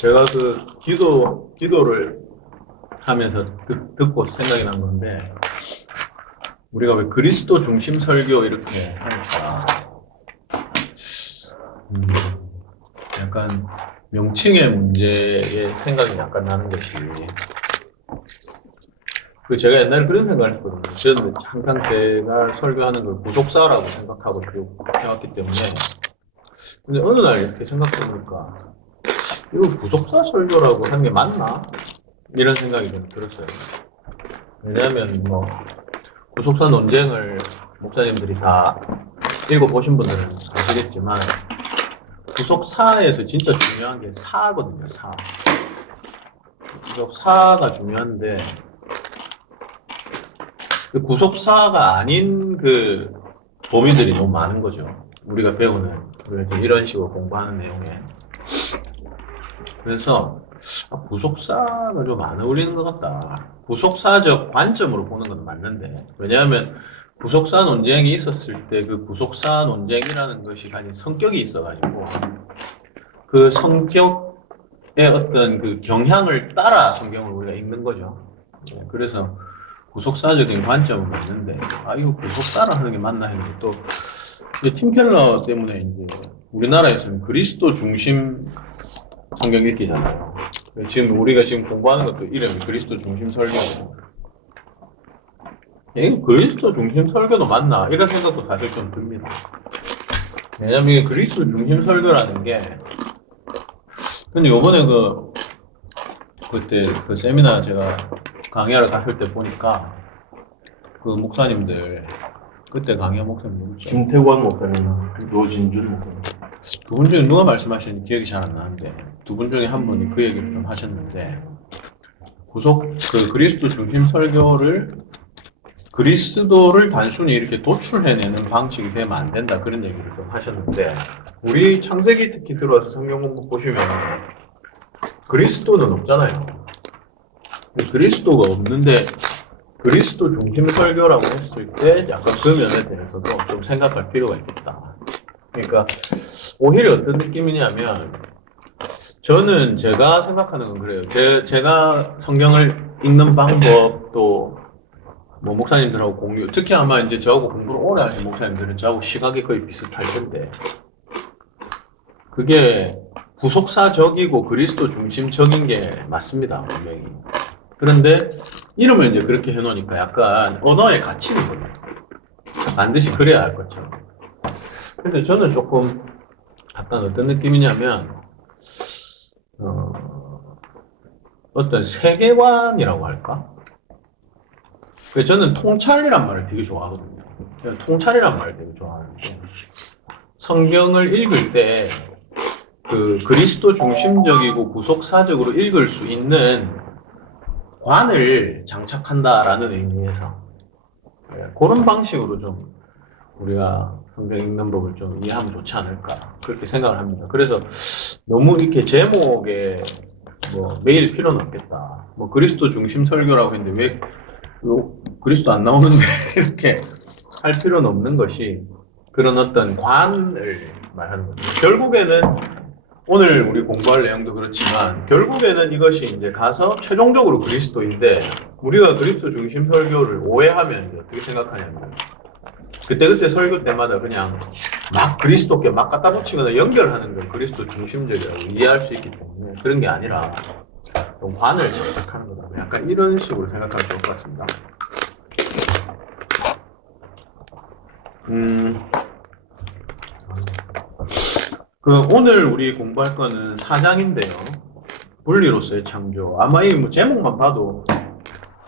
제가 그 기도를 하면서 듣고 생각이 난 건데, 우리가 왜 그리스도 중심 설교 이렇게 하니까, 약간 명칭의 문제에 생각이 약간 나는 것이, 그 제가 옛날에 그런 생각을 했거든요. 저는 항상 제가 설교하는 걸 구속사라고 생각하고 해왔기 때문에, 근데 어느 날 이렇게 생각해보니까, 이거 구속사 설교라고 하는 게 맞나? 이런 생각이 좀 들었어요. 왜냐하면 뭐 구속사 논쟁을 목사님들이 다 읽어보신 분들은 아시겠지만 구속사에서 진짜 중요한 게 사거든요. 사. 구속사가 중요한데 그 구속사가 아닌 그 범위들이 너무 많은 거죠. 우리가 배우는 이런 식으로 공부하는 내용에. 그래서 구속사가 좀 안 어울리는 것 같다. 구속사적 관점으로 보는 건 맞는데, 왜냐하면 구속사 논쟁이 있었을 때 그 구속사 논쟁이라는 것이 가진 성격이 있어가지고 그 성격의 어떤 그 경향을 따라 성경을 우리가 읽는 거죠. 그래서 구속사적인 관점은 맞는데, 이거 구속사라 하는 게 맞나 했는데 또 팀 켈러 때문에 이제 우리나라에서는 그리스도 중심 성경 읽기잖아요. 지금 우리가 지금 공부하는 것도 이름이 그리스도 중심 설교고, 이거 그리스도 중심 설교도 맞나? 이런 생각도 사실 좀 듭니다. 왜냐면 그리스도 중심 설교라는 게, 근데 요번에 그때 그 세미나 제가 강의하러 갔을 때 보니까 그 목사님들, 그때 강의한 목사님 누구죠? 김태관 목사님, 노진준 목사님. 두 분 중에 누가 말씀하시는지 기억이 잘 안 나는데, 두 분 중에 한 분이 그 얘기를 좀 하셨는데, 그리스도 중심 설교를 그리스도를 단순히 이렇게 도출해내는 방식이 되면 안 된다, 그런 얘기를 좀 하셨는데, 우리 창세기 특히 들어와서 성경 공부 보시면 그리스도는 없잖아요. 그리스도가 없는데 그리스도 중심 설교라고 했을 때 약간 그 면에 대해서도 좀 생각할 필요가 있겠다. 그러니까 오히려 어떤 느낌이냐면, 저는 제가 생각하는 건 그래요. 제가 성경을 읽는 방법도 뭐 목사님들하고 공유, 특히 아마 이제 저하고 공부를 오래 하신 목사님들은 저하고 시각이 거의 비슷할 텐데, 그게 구속사적이고 그리스도 중심적인 게 맞습니다, 분명히. 그런데 이름을 이제 그렇게 해놓으니까 약간 언어의 가치는 거예요. 반드시 그래야 할 것처럼. 근데 저는 조금 약간 어떤 느낌이냐면, 어떤 세계관이라고 할까? 저는 통찰이란 말을 되게 좋아하거든요. 통찰이란 말을 되게 좋아하는데, 성경을 읽을 때 그 그리스도 중심적이고 구속사적으로 읽을 수 있는 관을 장착한다라는 의미에서 그런 방식으로 좀 우리가 성경 읽는 법을 좀 이해하면 좋지 않을까, 그렇게 생각을 합니다. 그래서 너무 이렇게 제목에 뭐 매일 필요는 없겠다. 뭐 그리스도 중심 설교라고 했는데 왜 그리스도 안 나오는데 이렇게 할 필요는 없는 것이, 그런 어떤 관을 말하는 거죠. 결국에는 오늘 우리 공부할 내용도 그렇지만 결국에는 이것이 이제 가서 최종적으로 그리스도인데, 우리가 그리스도 중심 설교를 오해하면 이제 어떻게 생각하냐면, 그때그때 설교 때마다 그냥 막 그리스도께 막 갖다 붙이거나 연결하는 걸 그리스도 중심적이라고 이해할 수 있기 때문에, 그런 게 아니라 좀 관을 장착하는 거다. 약간 이런 식으로 생각하면 좋을 것 같습니다. 오늘 우리 공부할 거는 4장인데요. 분리로서의 창조. 아마 이 뭐 제목만 봐도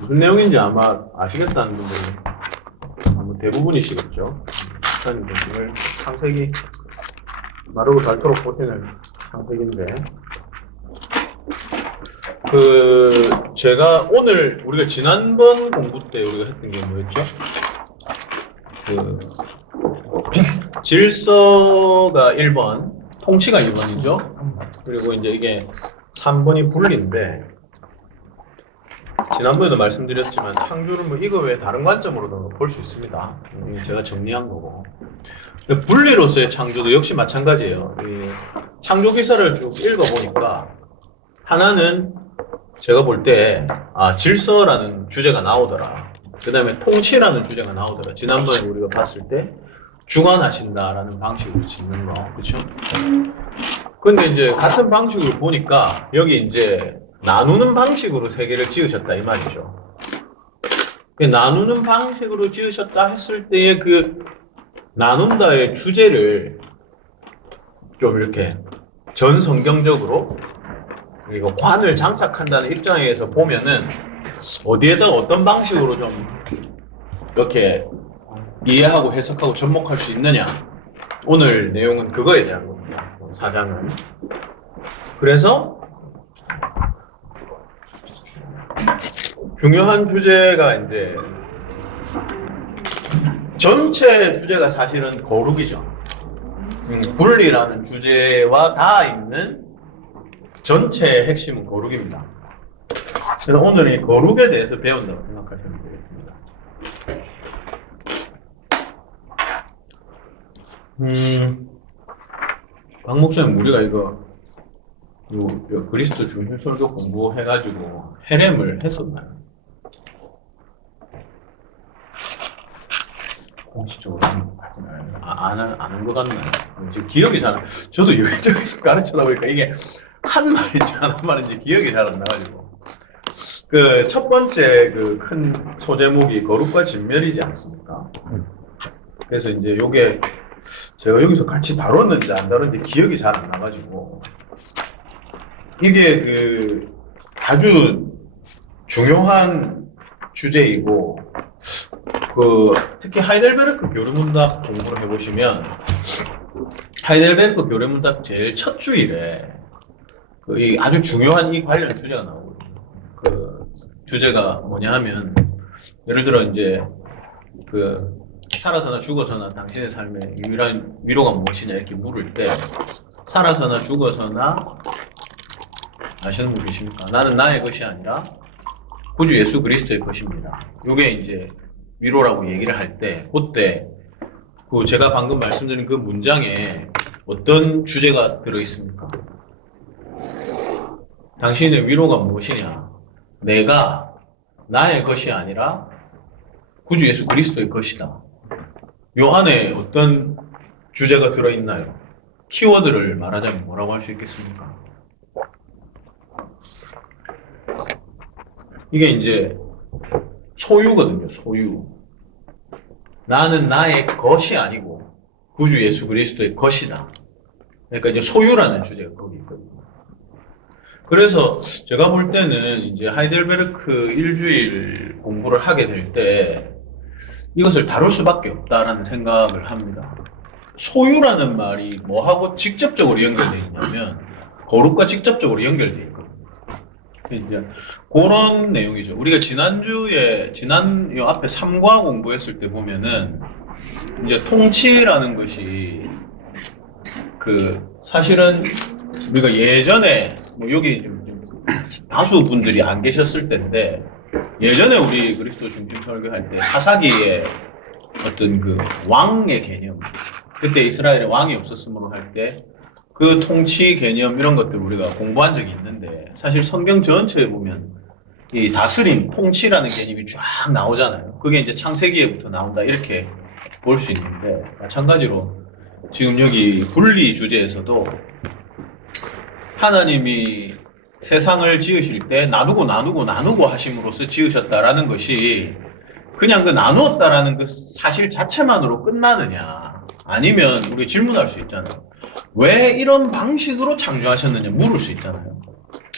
무슨 내용인지 아마 아시겠다는 분들이 아마 대부분이시겠죠. 목사님들 창세기 마르고 닳도록 보시는 창세기인데, 제가 오늘 우리가 지난번 공부 때 우리가 했던 게 뭐였죠? 질서가 1번, 통치가 2번이죠. 그리고 이제 이게 3번이 분리인데, 지난번에도 말씀드렸지만 창조를 뭐 이거 외에 다른 관점으로도 볼 수 있습니다. 제가 정리한 거고. 분리로서의 창조도 역시 마찬가지예요. 창조 기사를 쭉 읽어보니까 하나는 제가 볼 때 질서라는 주제가 나오더라. 그 다음에 통치라는 주제가 나오더라. 지난번에 우리가 봤을 때 주관하신다라는 방식으로 짓는 거, 그렇죠? 근데 이제 같은 방식으로 보니까 여기 이제 나누는 방식으로 세 개를 지으셨다 이 말이죠. 그 나누는 방식으로 지으셨다 했을 때의 그 나눈다의 주제를 좀 이렇게 전 성경적으로 그리고 관을 장착한다는 입장에서 보면은 어디에다 어떤 방식으로 좀 이렇게 이해하고 해석하고 접목할 수 있느냐. 오늘 내용은 그거에 대한 겁니다. 4장은. 그래서 중요한 주제가 이제 전체 주제가 사실은 거룩이죠. 분리라는 주제와 닿아 있는 전체의 핵심은 거룩입니다. 그래서 오늘 이 거룩에 대해서 배운다고 생각하시면 되겠습니다. 박 목사님, 우리가 이거 그리스도 중심 설교 공부해가지고 헤렘을 했었나요? 공식적으로 아는 것 같나요? 지금 기억이 잘 안, 저도 여기저기서 가르쳐다 보니까 이게 한 말인지 안 말인지 기억이 잘 안 나가지고. 그 첫 번째 그 큰 소제목이 거룩과 진멸이지 않습니까? 그래서 이제 요게 제가 여기서 같이 다뤘는지 안 다뤘는지 기억이 잘 안 나가지고 이게 그 아주 중요한 주제이고 그 특히 하이델베르크 교류문답 공부를 해보시면 하이델베르크 교류문답 제일 첫 주일에 그 이 아주 중요한 이 관련 주제가 나오거든요. 그 주제가 뭐냐 하면 예를 들어 이제 그 살아서나 죽어서나 당신의 삶의 유일한 위로가 무엇이냐 이렇게 물을 때 살아서나 죽어서나 아시는 분 계십니까? 나는 나의 것이 아니라 구주 예수 그리스도의 것입니다. 이게 이제 위로라고 얘기를 할 때 그때 그 제가 방금 말씀드린 그 문장에 어떤 주제가 들어있습니까? 당신의 위로가 무엇이냐? 내가 나의 것이 아니라 구주 예수 그리스도의 것이다. 요 안에 어떤 주제가 들어있나요? 키워드를 말하자면 뭐라고 할 수 있겠습니까? 이게 이제 소유거든요, 소유. 나는 나의 것이 아니고 구주 예수 그리스도의 것이다. 그러니까 이제 소유라는 주제가 거기 있거든요. 그래서 제가 볼 때는 이제 하이델베르크 일주일 공부를 하게 될 때 이것을 다룰 수밖에 없다라는 생각을 합니다. 소유라는 말이 뭐하고 직접적으로 연결되어 있냐면 거룩과 직접적으로 연결되어 있거든요. 이제 그런 내용이죠. 우리가 지난 요 앞에 3과 공부했을 때 보면은 이제 통치라는 것이 그 사실은 우리가 예전에 뭐 여기 좀 다수 분들이 안 계셨을 때인데 예전에 우리 그리스도 중심 설교할 때 사사기의 어떤 그 왕의 개념, 그때 이스라엘에 왕이 없었으므로 할 때 그 통치 개념 이런 것들 우리가 공부한 적이 있는데 사실 성경 전체에 보면 이 다스림, 통치라는 개념이 쫙 나오잖아요. 그게 이제 창세기에부터 나온다 이렇게 볼 수 있는데 마찬가지로 지금 여기 분리 주제에서도 하나님이 세상을 지으실 때 나누고 하심으로써 지으셨다라는 것이 그냥 그 나누었다라는 그 사실 자체만으로 끝나느냐 아니면 우리가 질문할 수 있잖아요. 왜 이런 방식으로 창조하셨느냐 물을 수 있잖아요.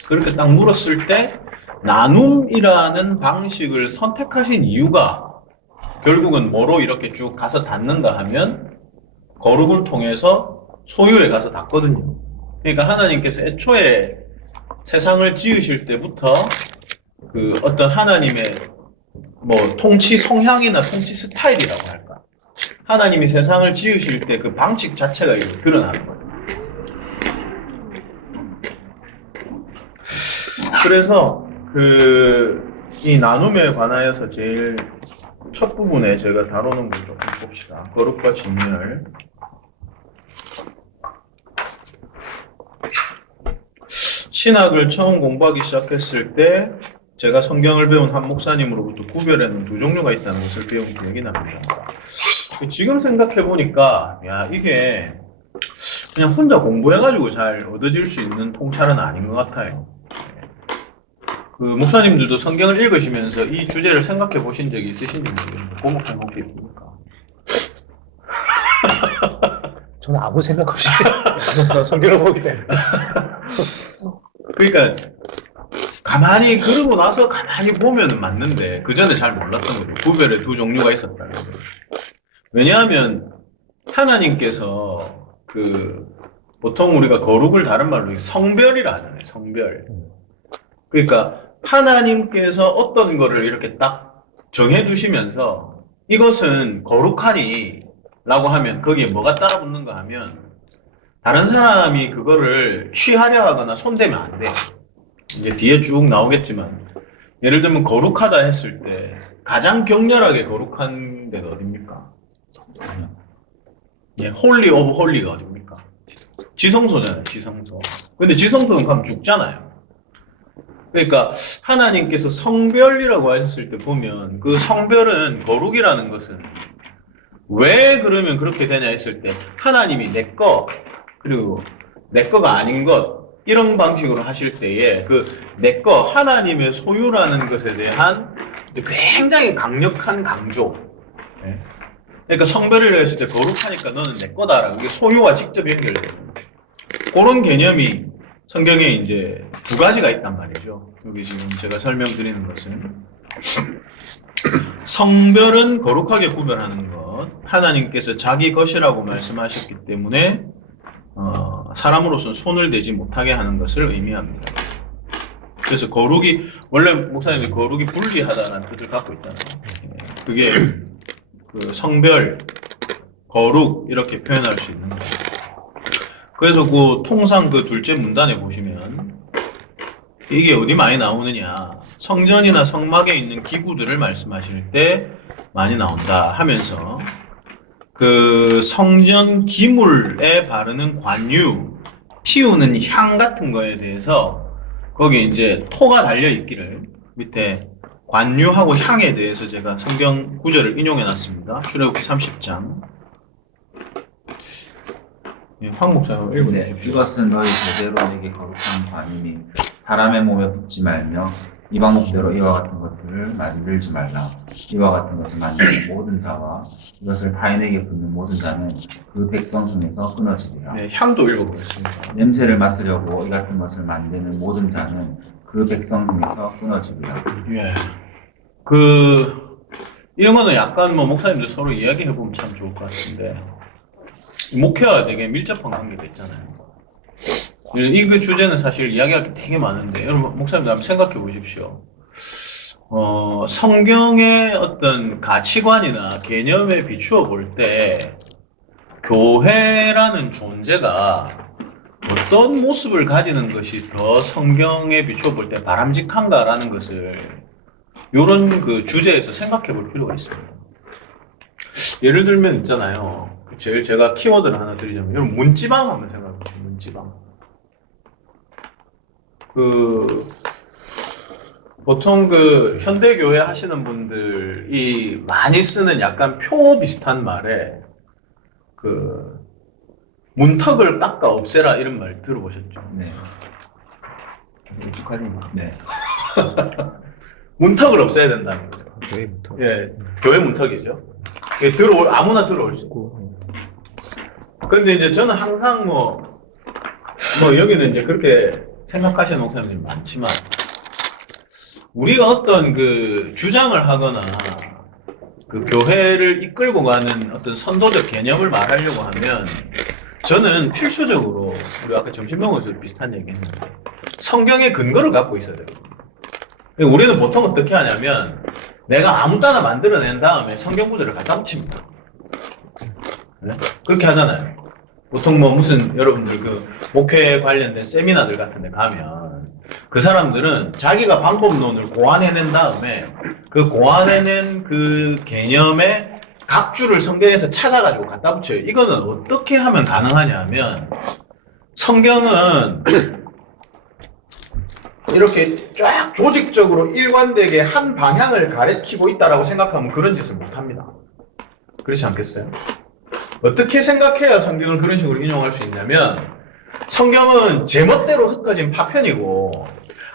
그렇게 딱 물었을 때 나눔이라는 방식을 선택하신 이유가 결국은 뭐로 이렇게 쭉 가서 닿는가 하면 거룩을 통해서 소유에 가서 닿거든요. 그러니까 하나님께서 애초에 세상을 지으실 때부터 그 어떤 하나님의 뭐 통치 성향이나 통치 스타일이라고 할까? 하나님이 세상을 지으실 때 그 방식 자체가 이렇게 드러나는 거예요. 그래서 이 나눔에 관하여서 제일 첫 부분에 제가 다루는 걸 조금 봅시다. 거룩과 진멸. 신학을 처음 공부하기 시작했을 때 제가 성경을 배운 한 목사님으로부터 구별에는 두 종류가 있다는 것을 배운 기억이 납니다. 지금 생각해 보니까 야 이게 그냥 혼자 공부해가지고 잘 얻어질 수 있는 통찰은 아닌 것 같아요. 그 목사님들도 성경을 읽으시면서 이 주제를 생각해 보신 적이 있으신지 모르겠는데 그 목사님 혹시 있습니까? 저는 아무 생각 없이 성경을 보기 때문에. 그러니까 가만히 그러고 나서 가만히 보면은 맞는데 그 전에 잘 몰랐던 거죠. 구별의 두 종류가 있었다는 거죠. 왜냐하면 하나님께서 그 보통 우리가 거룩을 다른 말로 성별이라 하잖아요. 성별. 그러니까 하나님께서 어떤 거를 이렇게 딱 정해두시면서 이것은 거룩하니 라고 하면 거기에 뭐가 따라 붙는가 하면 다른 사람이 그거를 취하려 하거나 손대면 안 돼. 이제 뒤에 쭉 나오겠지만 예를 들면 거룩하다 했을 때 가장 격렬하게 거룩한 데가 어딥니까? 예, 홀리 오브 홀리가 어딥니까? 지성소잖아요. 지성소. 근데 지성소는 가면 죽잖아요. 그러니까 하나님께서 성별이라고 하셨을 때 보면 그 성별은 거룩이라는 것은 왜 그러면 그렇게 되냐 했을 때 하나님이 내 거 그리고 내 거가 아닌 것 이런 방식으로 하실 때에 그 내 거 하나님의 소유라는 것에 대한 굉장히 강력한 강조. 네. 그러니까 성별이라 했을 때 거룩하니까 너는 내 거다라는 게 소유와 직접 연결돼요. 그런 개념이 성경에 이제 두 가지가 있단 말이죠. 여기 지금 제가 설명드리는 것은 성별은 거룩하게 구별하는 것, 하나님께서 자기 것이라고 말씀하셨기 때문에 사람으로서는 손을 대지 못하게 하는 것을 의미합니다. 그래서 거룩이 원래 목사님이 거룩이 분리하다는 뜻을 갖고 있잖아요. 그게 그 성별, 거룩 이렇게 표현할 수 있는 거예요. 그래서 그 통상 그 둘째 문단에 보시면 이게 어디 많이 나오느냐 성전이나 성막에 있는 기구들을 말씀하실 때 많이 나온다 하면서 그 성전 기물에 바르는 관유, 피우는 향 같은 거에 대해서 거기 이제 토가 달려 있기를 밑에 관유하고 향에 대해서 제가 성경 구절을 인용해 놨습니다. 출애굽기 30장. 예, 황 목사님 읽어주십시오. 이것은 너희 제대로 내게 거룩한 관이니 사람의 몸에 붙지 말며 이방 목대로 이와 같은 것들을 만들지 말라. 이와 같은 것을 만드는 모든 자와 이것을 타인에게 붙는 모든 자는 그 백성 중에서 끊어지리라. 네, 향도 읽어보겠습니다. 냄새를 맡으려고 이 같은 것을 만드는 모든 자는 그 백성 중에서 끊어지리라. 예. 이런 거는 약간 뭐 목사님들 서로 이야기해보면 참 좋을 것 같은데, 목회와 되게 밀접한 관계가 있잖아요. 이 그 주제는 사실 이야기할 게 되게 많은데, 여러분, 목사님들 한번 생각해 보십시오. 성경의 어떤 가치관이나 개념에 비추어 볼 때, 교회라는 존재가 어떤 모습을 가지는 것이 더 성경에 비추어 볼 때 바람직한가라는 것을 이런 그 주제에서 생각해 볼 필요가 있습니다. 예를 들면 있잖아요. 제일 제가 키워드를 하나 드리자면, 여러분 문지방 한번 생각해 보세요. 문지방. 보통 현대교회 하시는 분들이 많이 쓰는 약간 표어 비슷한 말에 문턱을 깎아 없애라 이런 말 들어보셨죠? 네. 축하드립니다. 네. 문턱을 없애야 된다는 거죠. 교회 문턱. 예, 교회 문턱이죠. 아무나 들어올 수 있고. 근데 이제 저는 항상 뭐 여기는 이제 그렇게 생각하시는 목사님들이 많지만, 우리가 어떤 주장을 하거나 교회를 이끌고 가는 어떤 선도적 개념을 말하려고 하면, 저는 필수적으로, 우리 아까 점심 먹으면서 비슷한 얘기 했는데, 성경의 근거를 갖고 있어야 돼요. 우리는 보통 어떻게 하냐면, 내가 아무 따나 만들어낸 다음에 성경 구절을 갖다 붙입니다. 네? 그렇게 하잖아요. 보통 무슨 여러분들 목회 관련된 세미나들 같은 데 가면 그 사람들은 자기가 방법론을 고안해낸 다음에 그 고안해낸 그 개념의 각 줄을 성경에서 찾아가지고 갖다 붙여요. 이거는 어떻게 하면 가능하냐 하면, 성경은 이렇게 쫙 조직적으로 일관되게 한 방향을 가리키고 있다라고 생각하면 그런 짓을 못합니다. 그렇지 않겠어요? 어떻게 생각해야 성경을 그런 식으로 인용할 수 있냐면 성경은 제멋대로 흩어진 파편이고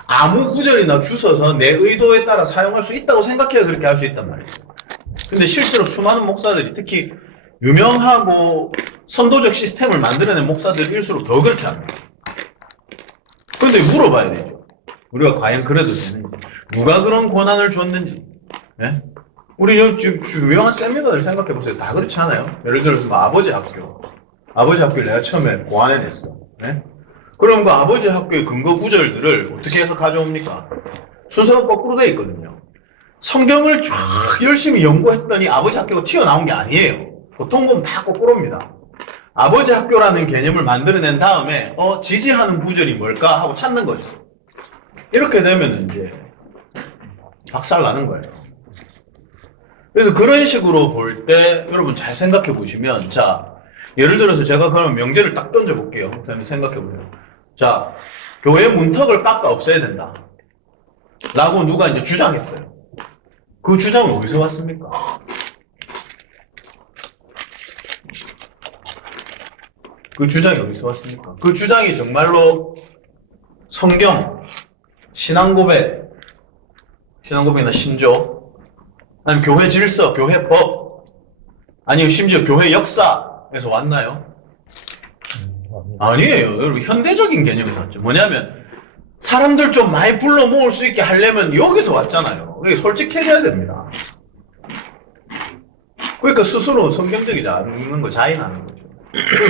아무 구절이나 주워서 내 의도에 따라 사용할 수 있다고 생각해야 그렇게 할 수 있단 말이죠. 근데 실제로 수많은 목사들이 특히 유명하고 선도적 시스템을 만들어낸 목사들일수록 더 그렇게 합니다. 그런데 물어봐야 되죠. 우리가 과연 그래도 되는지, 누가 그런 권한을 줬는지. 네? 우리 지금 유명한 세미나들 생각해 보세요. 다 그렇지 않아요? 예를 들어서 뭐 아버지 학교를 내가 처음에 고안해냈어. 네? 그럼 그 아버지 학교의 근거 구절들을 어떻게 해서 가져옵니까? 순서가 거꾸로 돼 있거든요. 성경을 쫙 열심히 연구했더니 아버지 학교가 튀어나온 게 아니에요. 보통 보면 다 거꾸로입니다. 아버지 학교라는 개념을 만들어낸 다음에 지지하는 구절이 뭘까 하고 찾는 거죠. 이렇게 되면 이제 박살 나는 거예요. 그래서 그런 식으로 볼 때 여러분 잘 생각해 보시면, 자, 예를 들어서 제가 그러면 명제를 딱 던져 볼게요. 그다음에 생각해 보세요. 자, 교회 문턱을 깎아 없애야 된다 라고 누가 이제 주장했어요. 그 주장은 어디서 왔습니까? 그 주장이 어디서 왔습니까? 그 주장이 정말로 성경, 신앙고백이나 신조, 아니면 교회 질서, 교회 법, 아니면 심지어 교회 역사에서 왔나요? 아니에요. 여러분, 현대적인 개념에서 왔죠. 뭐냐면 사람들 좀 많이 불러 모을 수 있게 하려면 여기서 왔잖아요. 그게 솔직해져야 됩니다. 그러니까 스스로 성경적이지 않는 거 자인하는 거죠.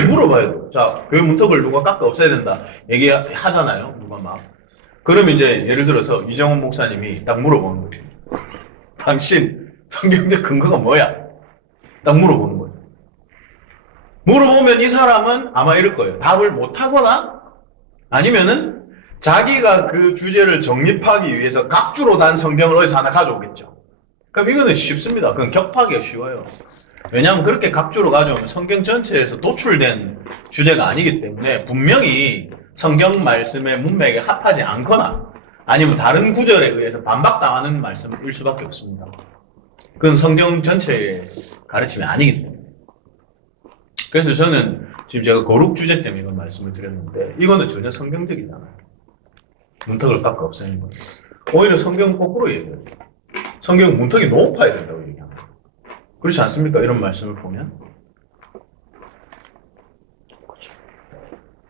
물어봐야 돼요. 자, 교회 문턱을 누가 깎아 없애야 된다 얘기하잖아요. 누가 막. 그러면 이제 예를 들어서 이정원 목사님이 딱 물어보는 거죠. 당신 성경적 근거가 뭐야? 딱 물어보는 거예요. 물어보면 이 사람은 아마 이럴 거예요. 답을 못하거나 아니면은 자기가 그 주제를 정립하기 위해서 각주로 단 성경을 어디서 하나 가져오겠죠. 그럼 이거는 쉽습니다. 그건 격파하기가 쉬워요. 왜냐하면 그렇게 각주로 가져오면 성경 전체에서 노출된 주제가 아니기 때문에 분명히 성경 말씀의 문맥에 합하지 않거나 아니면 다른 구절에 의해서 반박당하는 말씀일 수밖에 없습니다. 그건 성경 전체의 가르침이 아니기 때문에. 그래서 저는 지금 제가 거룩 주제 때문에 이런 말씀을 드렸는데 이거는 전혀 성경적이잖아요. 문턱을 깎아 없애는 거예요. 오히려 성경은 거꾸로 얘기해요. 성경은 문턱이 높아야 된다고 얘기합니다. 그렇지 않습니까? 이런 말씀을 보면.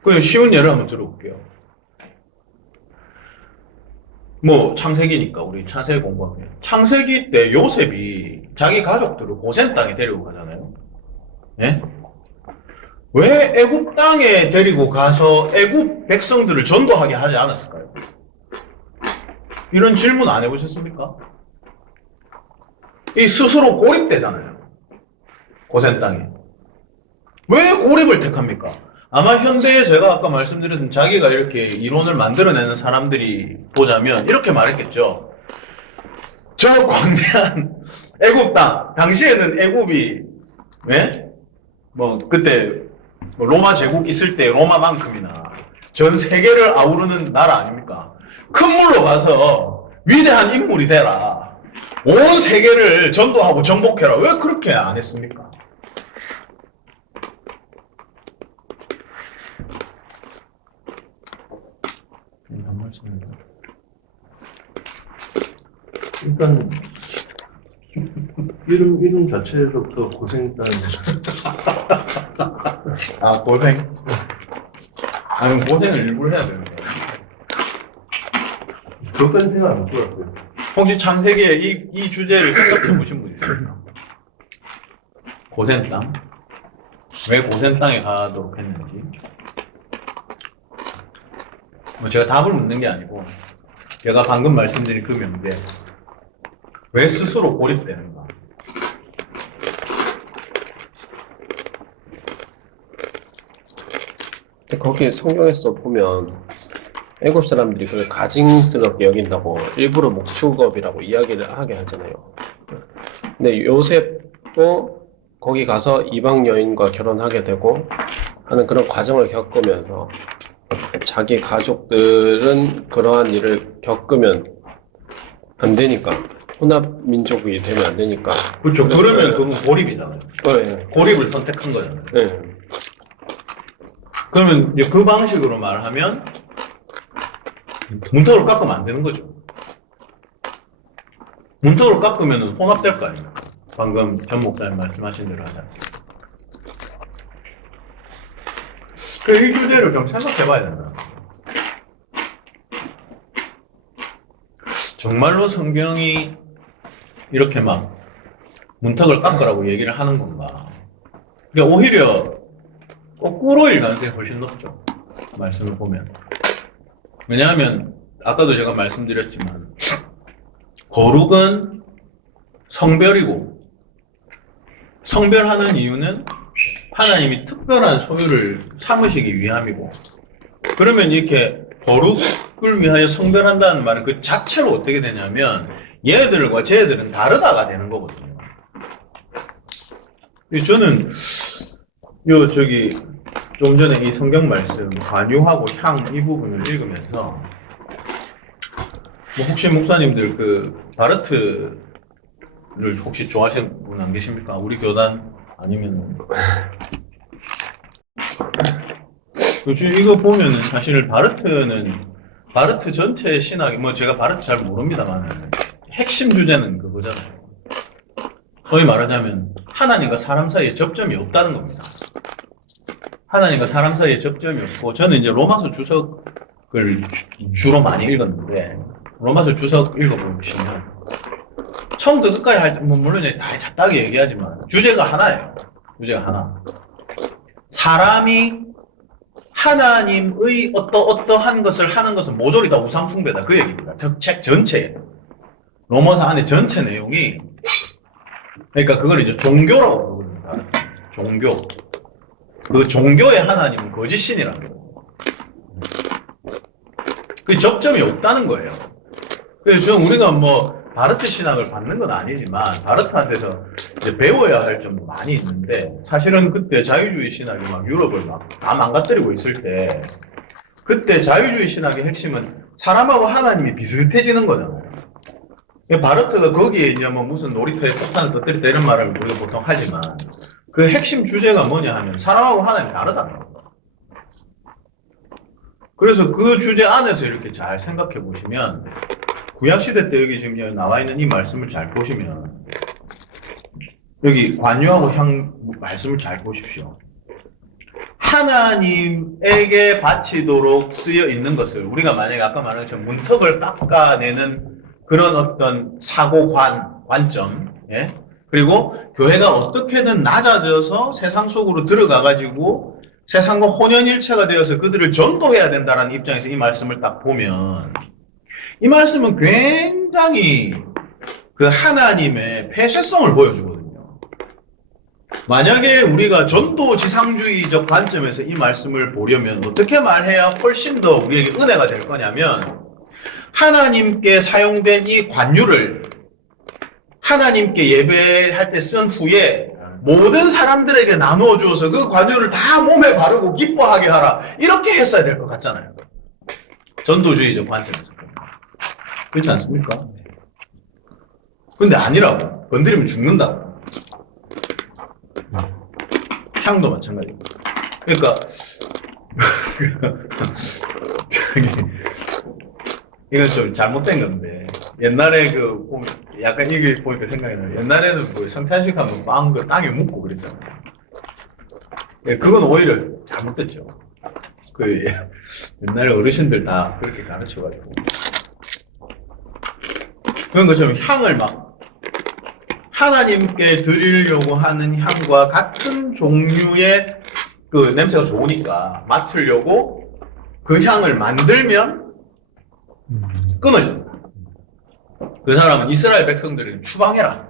그럼 쉬운 예를 한번 들어볼게요. 뭐 창세기니까 우리 창세기 공부하면 창세기 때 요셉이 자기 가족들을 고센 땅에 데리고 가잖아요. 예? 왜 애굽 땅에 데리고 가서 애굽 백성들을 전도하게 하지 않았을까요? 이런 질문 안 해보셨습니까? 이 스스로 고립되잖아요. 고센 땅에. 왜 고립을 택합니까? 아마 현대에 제가 아까 말씀드렸던 자기가 이렇게 이론을 만들어내는 사람들이 보자면 이렇게 말했겠죠. 저 광대한 애굽 땅, 당시에는 애굽이 뭐 그때 로마 제국 있을 때 로마만큼이나 전 세계를 아우르는 나라 아닙니까? 큰 물로 가서 위대한 인물이 되라. 온 세계를 전도하고 정복해라. 왜 그렇게 안 했습니까? 일단 이름 자체에서부터 고생했다는 아, 고생? 아니, 고생을 일부러 해야 되는 거예요. 그것까지 생각 안 해봤어요. 혹시 창세기에 이 주제를 생각해 보신 분 있습니까? 고센 땅? 왜 고센 땅에 가도록 했는지? 뭐 제가 답을 묻는 게 아니고 제가 방금 말씀드린 그 명제 왜 스스로 고립되는가? 거기 성경에서 보면 애굽 사람들이 그걸 가증스럽게 여긴다고 일부러 목축업이라고 이야기를 하게 하잖아요. 근데 요셉도 거기 가서 이방 여인과 결혼하게 되고 하는 그런 과정을 겪으면서 자기 가족들은 그러한 일을 겪으면 안 되니까 혼합 민족이 되면 안 되니까. 그렇죠. 그러면 그건 고립이잖아요. 네. 고립을 선택한 거잖아요. 네. 그러면 이제 그 방식으로 말하면 문턱을 깎으면 안 되는 거죠. 문턱을 깎으면 혼합될 거 아니에요. 방금 전 목사님 말씀하신 대로 하자. 이 주제를 좀 생각해봐야 된다. 정말로 성경이 이렇게 막 문턱을 깎으라고 얘기를 하는 건가? 그러니까 오히려 거꾸로일 가능성이 훨씬 높죠. 말씀을 보면. 왜냐하면 아까도 제가 말씀드렸지만 거룩은 성별이고 성별하는 이유는 하나님이 특별한 소유를 삼으시기 위함이고, 그러면 이렇게 거룩을 위하여 성별한다는 말은 그 자체로 어떻게 되냐면 얘들과 쟤들은 다르다가 되는 거거든요. 저는 좀 전에 이 성경 말씀 관유하고 향 이 부분을 읽으면서 혹시 목사님들 그 바르트를 혹시 좋아하시는 분 안 계십니까? 우리 교단 아니면 이거 보면은 사실 바르트 전체 신학이 제가 바르트 잘 모릅니다만 핵심 주제는 그거잖아요. 소위 말하자면 하나님과 사람 사이에 접점이 없다는 겁니다. 하나님과 사람 사이에 접점이 없고, 저는 이제 로마서 주석을 주로 많이 읽었는데 로마서 주석 읽어보시면 처음부터 끝까지 할 때 물론 다 잡다하게 얘기하지만 주제가 하나예요. 주제가 하나. 사람이 하나님의 어떠한 것을 하는 것은 모조리 다 우상숭배다. 그 얘기입니다. 책 전체에. 로마서 안에 전체 내용이, 그러니까 그걸 이제 종교라고 부릅니다. 종교. 그 종교의 하나님은 거짓신이라는 거예요. 그 접점이 없다는 거예요. 그래서 저는 우리가 바르트 신학을 받는 건 아니지만 바르트한테서 이제 배워야 할 점도 많이 있는데, 사실은 그때 자유주의 신학이 막 유럽을 막 다 망가뜨리고 있을 때 그때 자유주의 신학의 핵심은 사람하고 하나님이 비슷해지는 거잖아요. 바르트가 거기에 이제 무슨 놀이터에 폭탄을 터뜨렸다 이런 말을 우리가 보통 하지만 그 핵심 주제가 뭐냐 하면 사람하고 하나님이 다르다는 거예요. 그래서 그 주제 안에서 이렇게 잘 생각해 보시면 구약시대 때 여기 지금 나와 있는 이 말씀을 잘 보시면 여기 관유하고 향 말씀을 잘 보십시오. 하나님에게 바치도록 쓰여 있는 것을 우리가 만약에 아까 말한 것처럼 문턱을 깎아내는 그런 어떤 관점, 예? 그리고 교회가 어떻게든 낮아져서 세상 속으로 들어가가지고 세상과 혼연일체가 되어서 그들을 전도해야 된다는 입장에서 이 말씀을 딱 보면 이 말씀은 굉장히 그 하나님의 폐쇄성을 보여주거든요. 만약에 우리가 전도지상주의적 관점에서 이 말씀을 보려면 어떻게 말해야 훨씬 더 우리에게 은혜가 될 거냐면 하나님께 사용된 이 관유를 하나님께 예배할 때 쓴 후에 모든 사람들에게 나누어 주어서 그 관유를 다 몸에 바르고 기뻐하게 하라, 이렇게 했어야 될 것 같잖아요. 전도주의적 관점에서. 그렇지 않습니까? 근데 아니라고. 건드리면 죽는다고. 향도 마찬가지고. 그러니까 이건 좀 잘못된 건데, 옛날에 약간 이게 보니까 생각이 나요. 옛날에는 성찬식 하면 빵 땅에 묻고 그랬잖아요. 그건 오히려 잘못됐죠. 옛날에 어르신들 다 그렇게 가르쳐가지고. 그런 것처럼 향을 하나님께 드리려고 하는 향과 같은 종류의 냄새가 좋으니까 맡으려고 그 향을 만들면 끊어진다. 그 사람은 이스라엘 백성들에게 추방해라,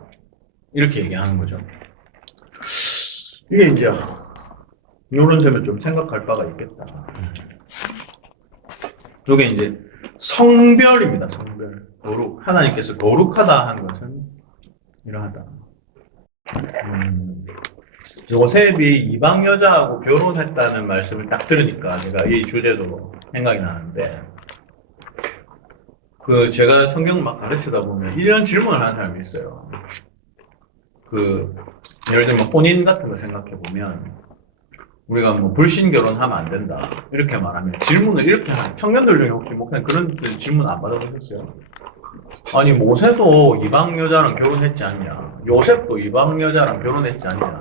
이렇게 얘기하는 거죠. 이게 이제 이런 점에 좀 생각할 바가 있겠다. 이게 이제 성별입니다. 성별. 거룩. 하나님께서 거룩하다 하는 것은 이러하다. 요셉이 이방 여자하고 결혼했다는 말씀을 딱 들으니까 제가 이 주제도 생각이 나는데, 그 제가 성경 막 가르치다 보면 이런 질문을 하는 사람이 있어요. 그 예를 들면 혼인 같은 거 생각해 보면 우리가 뭐 불신 결혼하면 안 된다 이렇게 말하면 질문을 이렇게 하는 청년들 중에 혹시 목사님 그런 질문 안 받아보셨어요? 아니 모세도 이방 여자랑 결혼했지 않냐? 요셉도 이방 여자랑 결혼했지 않냐?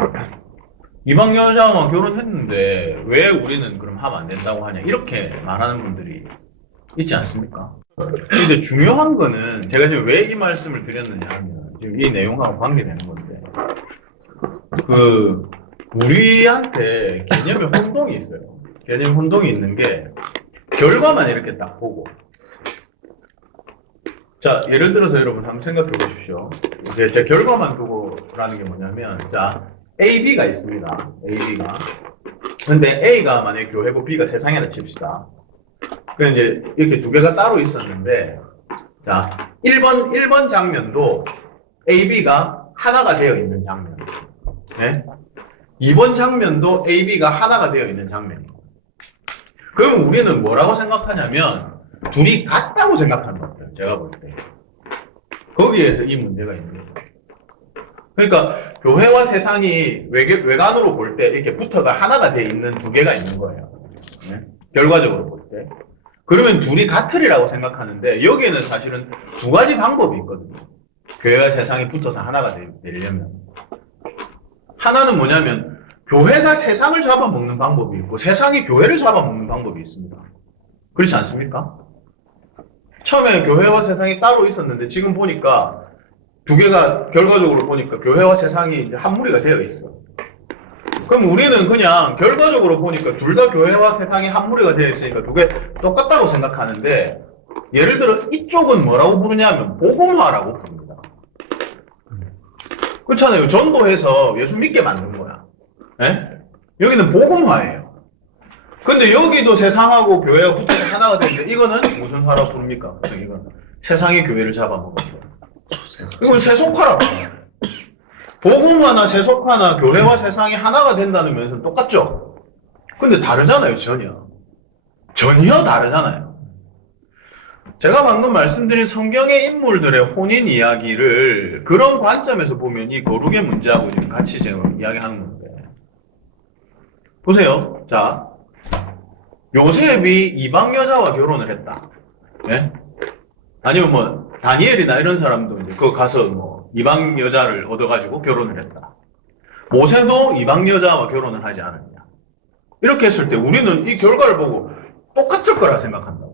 이방 여자와 결혼했는데 왜 우리는 그럼 하면 안 된다고 하냐? 이렇게 말하는 분들이 있지 않습니까? 근데 중요한 거는 제가 지금 왜 이 말씀을 드렸느냐 하면 지금 이 내용하고 관계되는 건데 그 우리한테 개념의 혼동이 있어요. 개념 혼동이 있는 게 결과만 이렇게 딱 보고 자 예를 들어서 여러분 한번 생각해 보십시오. 이제 제 결과만 두고라는 게 뭐냐면 자 A, B가 있습니다. A, B가 근데 A가 만약에 교회고 B가 세상이라 칩시다. 그럼 이제 이렇게 두 개가 따로 있었는데, 자, 1번 장면도 A, B가 하나가 되어 있는 장면. 네? 2번 장면도 A, B가 하나가 되어 있는 장면이에요. 그럼 우리는 뭐라고 생각하냐면, 둘이 같다고 생각하는 것 같아요. 제가 볼 때. 거기에서 이 문제가 있는 거예요. 그러니까, 교회와 세상이 외관으로 볼 때 이렇게 붙어가 하나가 되어 있는 두 개가 있는 거예요. 네? 결과적으로 볼 때. 그러면 둘이 같으리라고 생각하는데 여기에는 사실은 두 가지 방법이 있거든요. 교회와 세상이 붙어서 하나가 되려면 하나는 뭐냐면 교회가 세상을 잡아먹는 방법이 있고 세상이 교회를 잡아먹는 방법이 있습니다. 그렇지 않습니까? 처음에 교회와 세상이 따로 있었는데 지금 보니까 두 개가 결과적으로 보니까 교회와 세상이 이제 한 무리가 되어 있어. 그럼 우리는 그냥 결과적으로 보니까 둘 다 교회와 세상이 한 무리가 되어 있으니까 두 개 똑같다고 생각하는데 예를 들어 이쪽은 뭐라고 부르냐면 복음화라고 부릅니다. 그렇잖아요. 전도해서 예수 믿게 만든 거야. 예? 여기는 복음화예요. 근데 여기도 세상하고 교회가 붙어서 하나가 되는데 이거는 무슨 화라고 부릅니까? 이건 세상이 교회를 잡아먹은 거예요. 이건 세속화라고 해요. 복음화나 세속화나 교회와 세상이 하나가 된다는 면에서는 똑같죠? 근데 다르잖아요, 전혀. 전혀 다르잖아요. 제가 방금 말씀드린 성경의 인물들의 혼인 이야기를 그런 관점에서 보면 이 거룩의 문제하고 지금 같이 지금 이야기하는 건데. 보세요. 자, 요셉이 이방 여자와 결혼을 했다. 예? 아니면 뭐, 다니엘이나 이런 사람도 이제 그거 가서 뭐, 이방 여자를 얻어가지고 결혼을 했다. 모세도 이방 여자와 결혼을 하지 않았냐. 이렇게 했을 때 우리는 이 결과를 보고 똑같을 거라 생각한다고.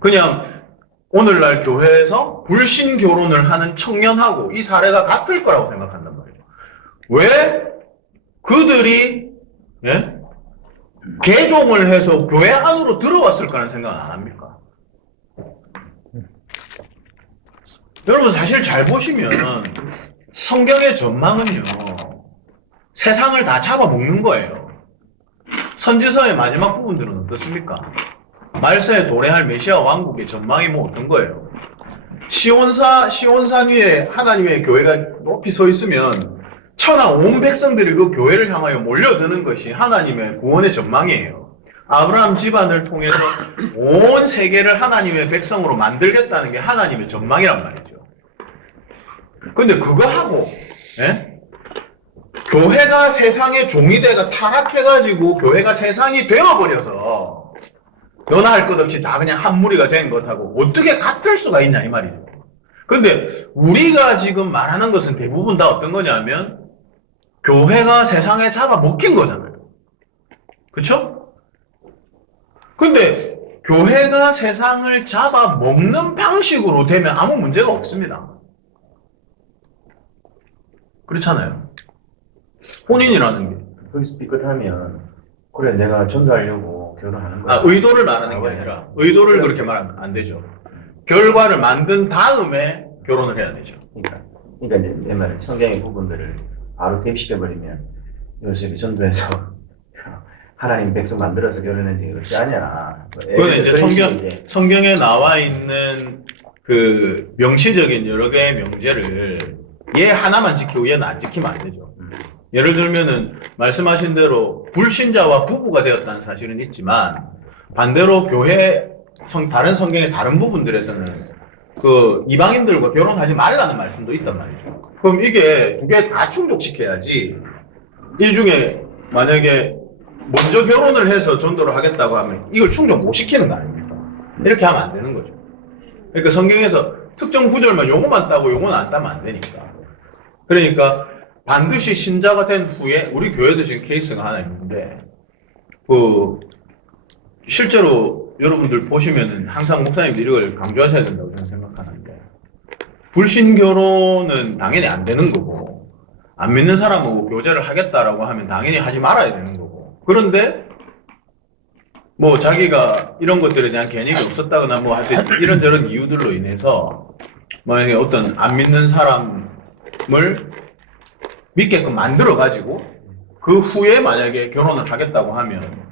그냥 오늘날 교회에서 불신 결혼을 하는 청년하고 이 사례가 같을 거라고 생각한단 말이죠. 왜 그들이 예? 개종을 해서 교회 안으로 들어왔을 거라는 생각 안 합니까? 여러분 사실 잘 보시면 성경의 전망은요 세상을 다 잡아먹는 거예요. 선지서의 마지막 부분들은 어떻습니까? 말세에 도래할 메시아 왕국의 전망이 뭐 어떤 거예요? 시온산 위에 하나님의 교회가 높이 서 있으면 천하 온 백성들이 그 교회를 향하여 몰려드는 것이 하나님의 구원의 전망이에요. 아브라함 집안을 통해서 온 세계를 하나님의 백성으로 만들겠다는 게 하나님의 전망이란 말이죠. 근데 그거 하고 예? 교회가 세상의 종이 돼가 타락해가지고 교회가 세상이 되어버려서 너나 할 것 없이 다 그냥 한 무리가 된 것하고 어떻게 같을 수가 있냐 이 말이죠. 근데 우리가 지금 말하는 것은 대부분 다 어떤 거냐면 교회가 세상에 잡아먹힌 거잖아요. 그쵸? 근데 교회가 세상을 잡아먹는 방식으로 되면 아무 문제가 없습니다. 그렇잖아요. 혼인이라는 게. 거기서 삐끗하면 그래 내가 전도하려고 결혼하는 거야. 의도를 말하는 게 아니라 의도를 그렇게 말하면 안 되죠. 결과를 만든 다음에 결혼을 해야 되죠. 그러니까 이제 내 말은 성경의 부분들을 바로 대입시켜버리면 요셉이 전도해서 하나님 백성 만들어서 결혼했는지 그렇지 않냐. 그거는 이제 성경에 나와 있는 그 명시적인 여러 개의 명제를 얘 하나만 지키고 얘는 안 지키면 안 되죠. 예를 들면은 말씀하신 대로 불신자와 부부가 되었다는 사실은 있지만 반대로 다른 성경의 다른 부분들에서는 그 이방인들과 결혼하지 말라는 말씀도 있단 말이죠. 그럼 이게 두 개 다 충족시켜야지 이 중에 만약에 먼저 결혼을 해서 전도를 하겠다고 하면 이걸 충족 못 시키는 거 아닙니까? 이렇게 하면 안 되는 거죠. 그러니까 성경에서 특정 구절만 요거만 따고 요거는 안 따면 안 되니까. 그러니까 반드시 신자가 된 후에 우리 교회도 지금 케이스가 하나 있는데 그 실제로 여러분들 보시면은 항상 목사님들이 이걸 강조하셔야 된다고 저는 생각하는데 불신 결혼은 당연히 안 되는 거고 안 믿는 사람하고 교제를 하겠다라고 하면 당연히 하지 말아야 되는 거고 그런데 뭐 자기가 이런 것들에 대한 개념이 없었다거나 뭐 하여튼 이런저런 이유들로 인해서 만약에 어떤 안 믿는 사람을 믿게끔 만들어 가지고 그 후에 만약에 결혼을 하겠다고 하면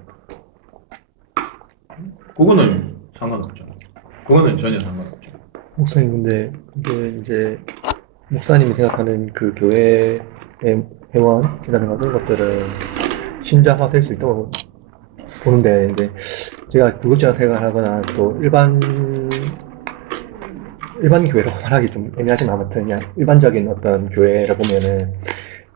그거는 상관없죠. 그거는 전혀 상관없죠. 목사님, 근데 그게 이제 목사님이 생각하는 그 교회의 회원이라는 그런 것들은 신자화 될 수 있다고 보는데, 이제 제가 구독자 생활을 하거나 또 일반 교회라고 말하기 좀 애매하지만 아무튼 그냥 일반적인 어떤 교회라 보면은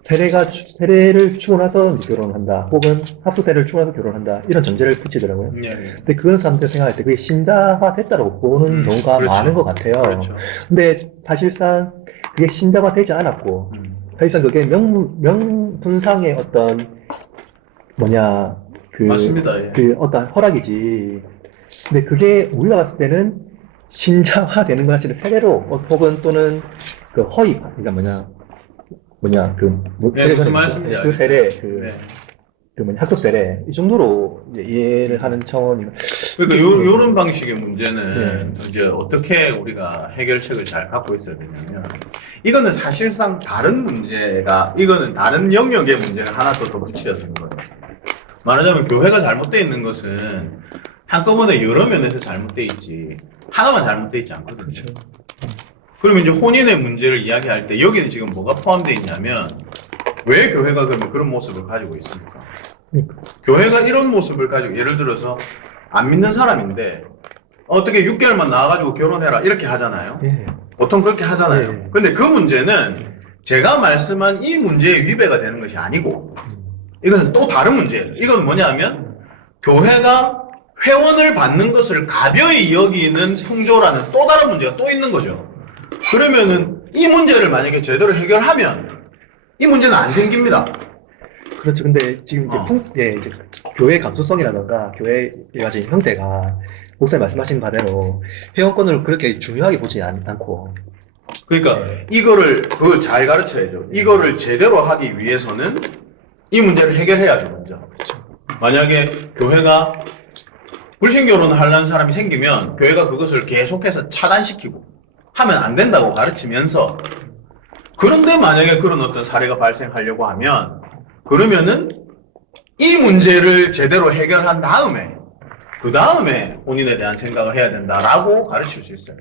세례를 추고 나서 이제 결혼한다, 혹은 합수세례를 추고 나서 결혼한다, 이런 전제를 붙이더라고요. 근데 그런 사람들 생각할 때 그게 신자화 됐다고 보는 경우가 그렇죠. 많은 것 같아요. 그렇죠. 근데 사실상 그게 신자화 되지 않았고, 사실상 그게 명분상의 어떤 맞습니다. 예. 그 어떤 허락이지. 근데 그게 우리가 봤을 때는 신자화 되는 것 자체는 세례로 혹은 또는 그 허위, 그러니까 네, 무슨 말씀인지 그 세례, 네. 학습 세례 이 정도로 이제 이해를 하는 차원이. 그러니까 요런 방식의 문제는 이제 어떻게 우리가 해결책을 잘 갖고 있어야 되냐면 이거는 사실상 다른 문제가 이거는 다른 영역의 문제를 하나 더 붙여야 되는 거예요. 말하자면 교회가 잘못되어 있는 것은 한꺼번에 여러 면에서 잘못되어 있지 하나만 잘못되어 있지 않거든요. 그렇죠. 그러면 이제 혼인의 문제를 이야기할 때 여기는 지금 뭐가 포함되어 있냐면 왜 교회가 그러면 그런 모습을 가지고 있습니까? 교회가 이런 모습을 가지고 예를 들어서 안 믿는 사람인데 어떻게 6개월만 나와가지고 결혼해라 이렇게 하잖아요. 예. 보통 그렇게 하잖아요. 네. 근데 그 문제는 제가 말씀한 이 문제에 위배가 되는 것이 아니고 이것은 또 다른 문제예요. 이건 뭐냐면 교회가 회원을 받는 것을 가벼이 여기는 풍조라는 또 다른 문제가 또 있는 거죠. 그러면은 이 문제를 만약에 제대로 해결하면 이 문제는 안 생깁니다. 그렇죠. 근데 지금 이제 이제 교회 감수성이라던가 교회의 가진 형태가 목사님 말씀하신 바대로 회원권을 그렇게 중요하게 보지 않고. 그러니까 이거를 그걸 잘 가르쳐야죠. 이거를 제대로 하기 위해서는 이 문제를 해결해야죠, 먼저. 만약에 교회가 불신결혼을 하려는 사람이 생기면 교회가 그것을 계속해서 차단시키고 하면 안 된다고 가르치면서 그런데 만약에 그런 어떤 사례가 발생하려고 하면 그러면은 이 문제를 제대로 해결한 다음에 그 다음에 본인에 대한 생각을 해야 된다라고 가르칠 수 있어요.